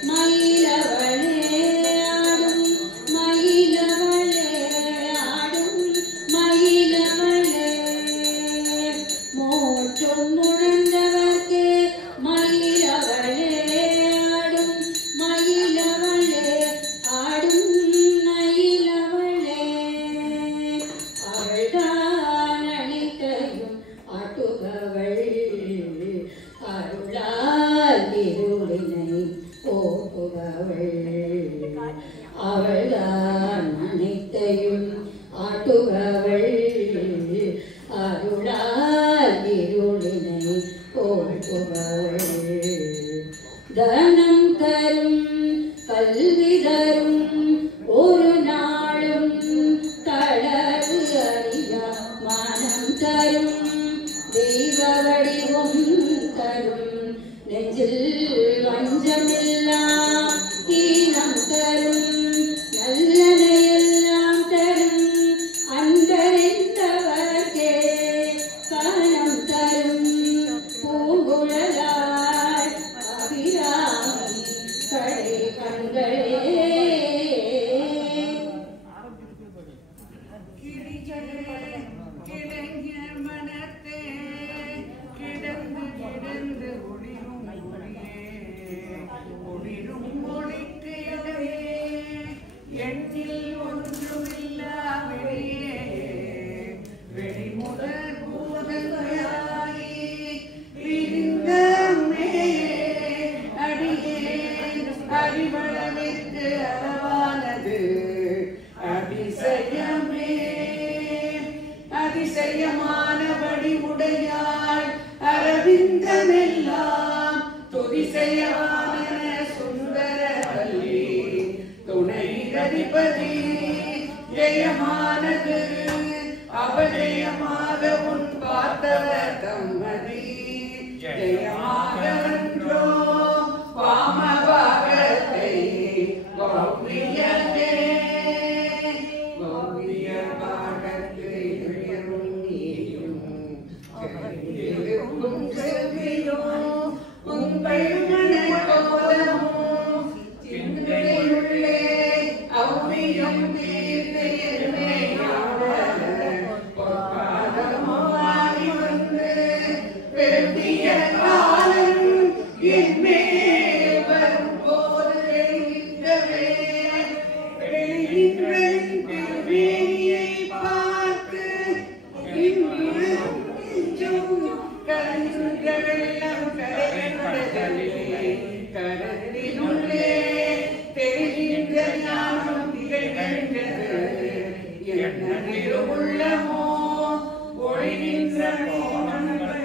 மயிலவளே ஆடும் மயிலவளே ஆடும் மயிலவளே மோற்றும் உணர்ந்தவர்க்கு மயிலவளே ஆடும் மயிலவளே ஆடும் மயிலவளே அவள்தான் அனைத்தையும் ஆட்டுபவள் அருளால் இருளினை போக்குபவள் அவள்தான் அனைத்தையும் ஆட்டுபவள் அருளால் இருளினை போக்குபவள் தனம் தரும் கல்வி தரும் ஒரு நாளும் தளர்வு அறியா மனம் தரும் தெய்வ வடிவம் தரும் நெஞ்சில் வஞ்சமில்லா ஈனம் தரும் நல்லதையெல்லாம் தரும் அன்பறிந்தவர்க்கே கனம் தரும் பூங்குழலாய் அபிராமி கடை கண்களே அறிவளவிற்கு அளவானது அதிசயமே அதிசயமானபடி உடையாள் அரவிந்தமெல்லாம் துதிசயமான சுந்தர வல்லி துணை அதிபதி ஜெயமானது அபஜயமாக உன் பார்த்தவர் தம்மதி ஜெயமாக வென்றோ வாமபாகத்தை கௌரியதே கௌரிய பாகத்தை உயரும் நீயும் கையிலிருக்கும் செல்வியோ உங்கள் மனக்கோலமோ சிந்தையுள்ளே அவ்வியம் தீர்த்தையருமையாக பொற்காலமாகி வந்து பெருந்திய காலம் என்மேல் வரும்போது வெளியிட்டவே வெளியின்ற திருவேணியை பார்த்து இன்று நெஞ்சும் கலந்த வெள்ளம் கரைந்ததலே கரத்தினுள்ளே தெரிகின்ற ஞானம் திகழ்கின்றது என்ன திருவுள்ளமோ ஒளிகின்ற கோணங்கள்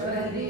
Swari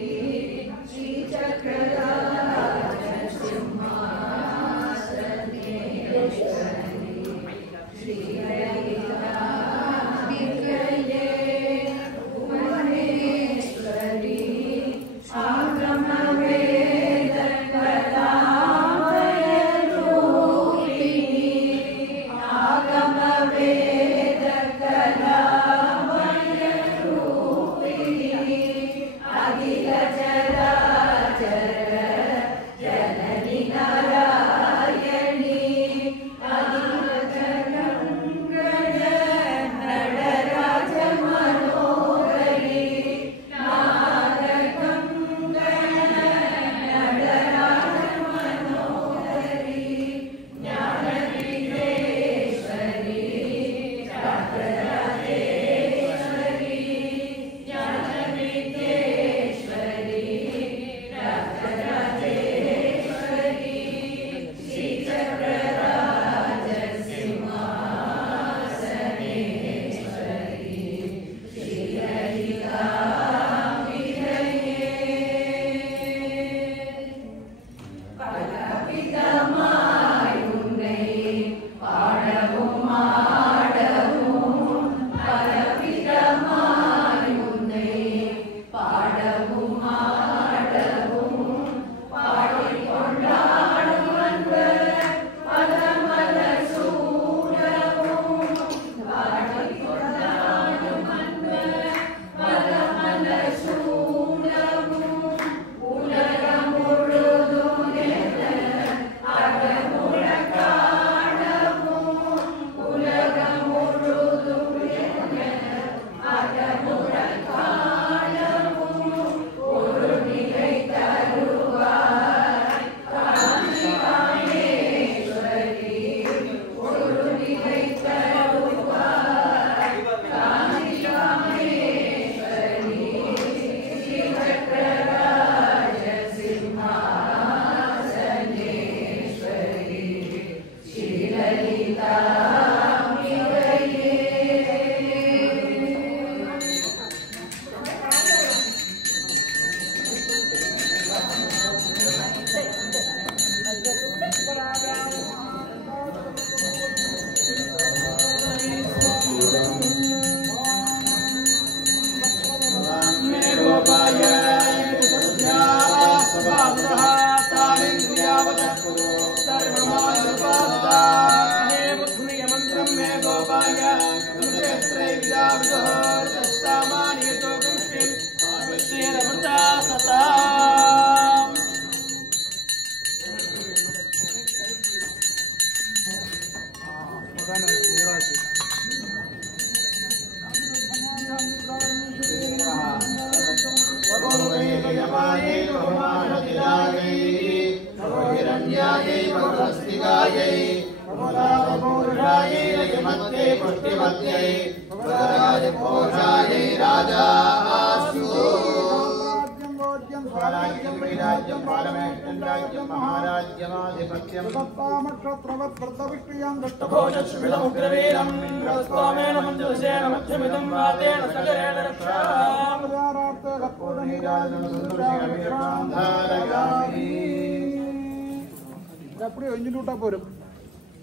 அப்படியே எஞ்சிட்டு விட்டா போரும்.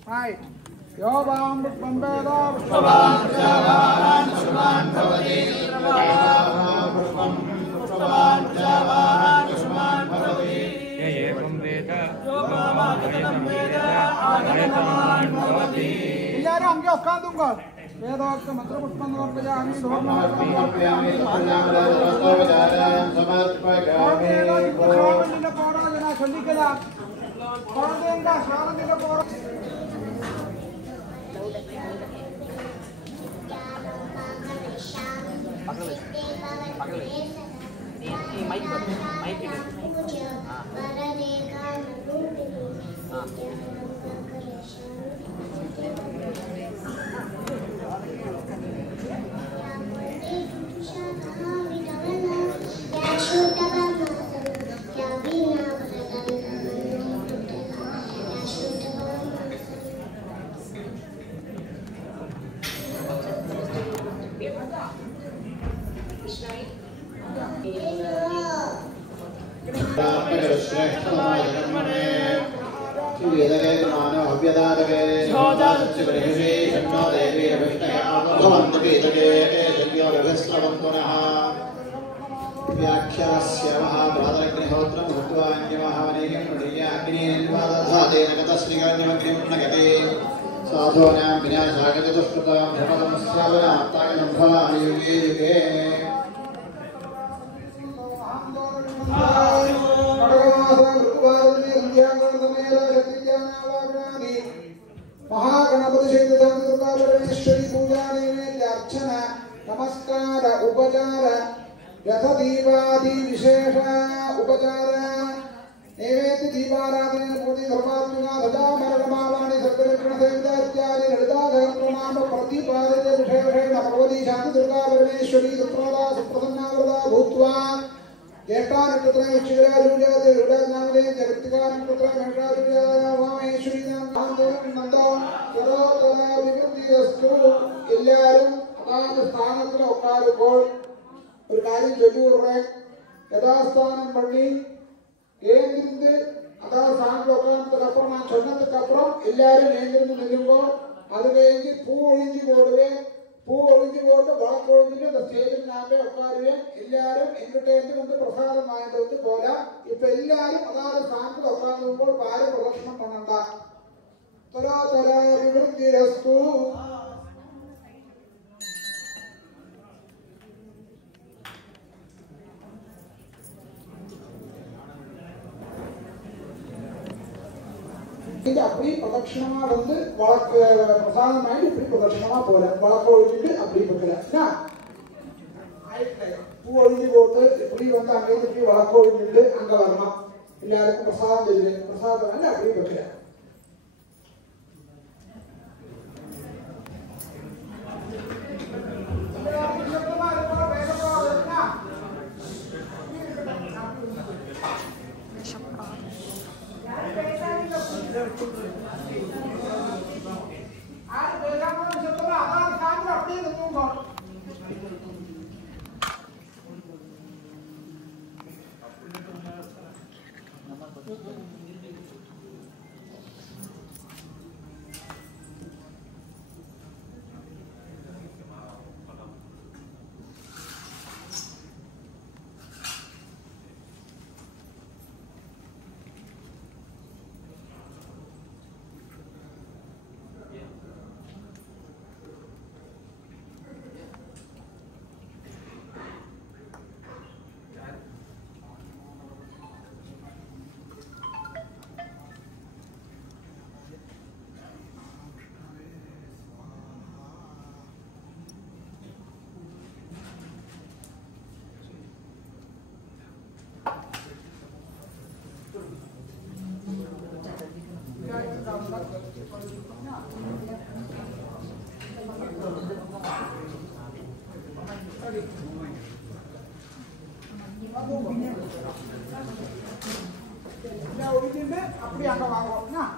ஹாய் யோபாம் பம்பேதா எல்லாரும் அங்கே உட்காந்துங்க. வேதோக்த மந்திர புஷ்பம் சமர்ப்பயாமி போறா சொல்லிக்கலாம். குழந்தைங்க சாரதில போற साधूनां विनाशागतुष्कृतां भवतमस्यावनात्तागनं भवामि युगे युगे महागणपति पूजा अर्चना नमस्कार उपचार रथदीपादि विशेष उपचार नैवेद्य दीपाराधन पूर्ति धर्मात्मका ध्वजामरमावाणि सर्वलक्षण सेविता इत्यादि ललिताधर प्रणाम प्रतिपादित विशेषेण भगवती शांति दुर्गा परमेश्वरी सुप्रदा सुप्रसन्नावृता भूत्वा ज्येष्ठा नक्षत्र वृश्चिका जूलियादि रुडानामदे जगत्तिका नक्षत्र मेषा जूलियादि उमामेश्वरी नंदो सरोदर विकृतिस्तु എല്ലാവരും അതാത് സ്ഥാനത്തിൽ ഉட்காருമ്പോൾ ഒരു കാര്യം ചൊല്ലിവിടുറേ യഥാസ്ഥാനം പള്ളി ஏந்திருந்து அதாவது சாமி உட்கார்ந்ததுக்கு அப்புறம் நான் சொன்னதுக்கு அப்புறம் எல்லாரும் ஏந்திருந்து நில்லுங்கோ. அது கழிஞ்சு பூ ஒழிஞ்சு போடுவேன். பூ ஒழிஞ்சு போட்டு வழக்கு ஒழிஞ்சிட்டு அந்த ஸ்டேஜில் நான் போய் உட்காருவேன். எல்லாரும் எங்கிட்ட இருந்து வந்து பிரசாதம் வாங்கிட்டு வந்து போகலாம். இப்ப எல்லாரும் அதாவது சாமியில் உட்கார்ந்து பார பிரதர்ஷனம் பண்ணண்டா. தரா தரா விருத்தி ரஸ்து அப்படி பிரதட்சணமா வந்து வழக்கு பிரசாதம் ஆயிட்டு இப்படி பிரதட்சணமா போல வழக்கு ஒழிச்சுட்டு அப்படி போகல பூ ஒழிஞ்சு போட்டு இப்படி வந்து அங்கே இப்படி வழக்கு ஒழிஞ்சுட்டு அங்க வரணும். எல்லாருக்கும் பிரசாதம் இல்லை பிரசாதம் அப்படி போகல கொஞ்சம் ஒதுக்கிட்டு அப்படி அங்கே வாங்குவோம்.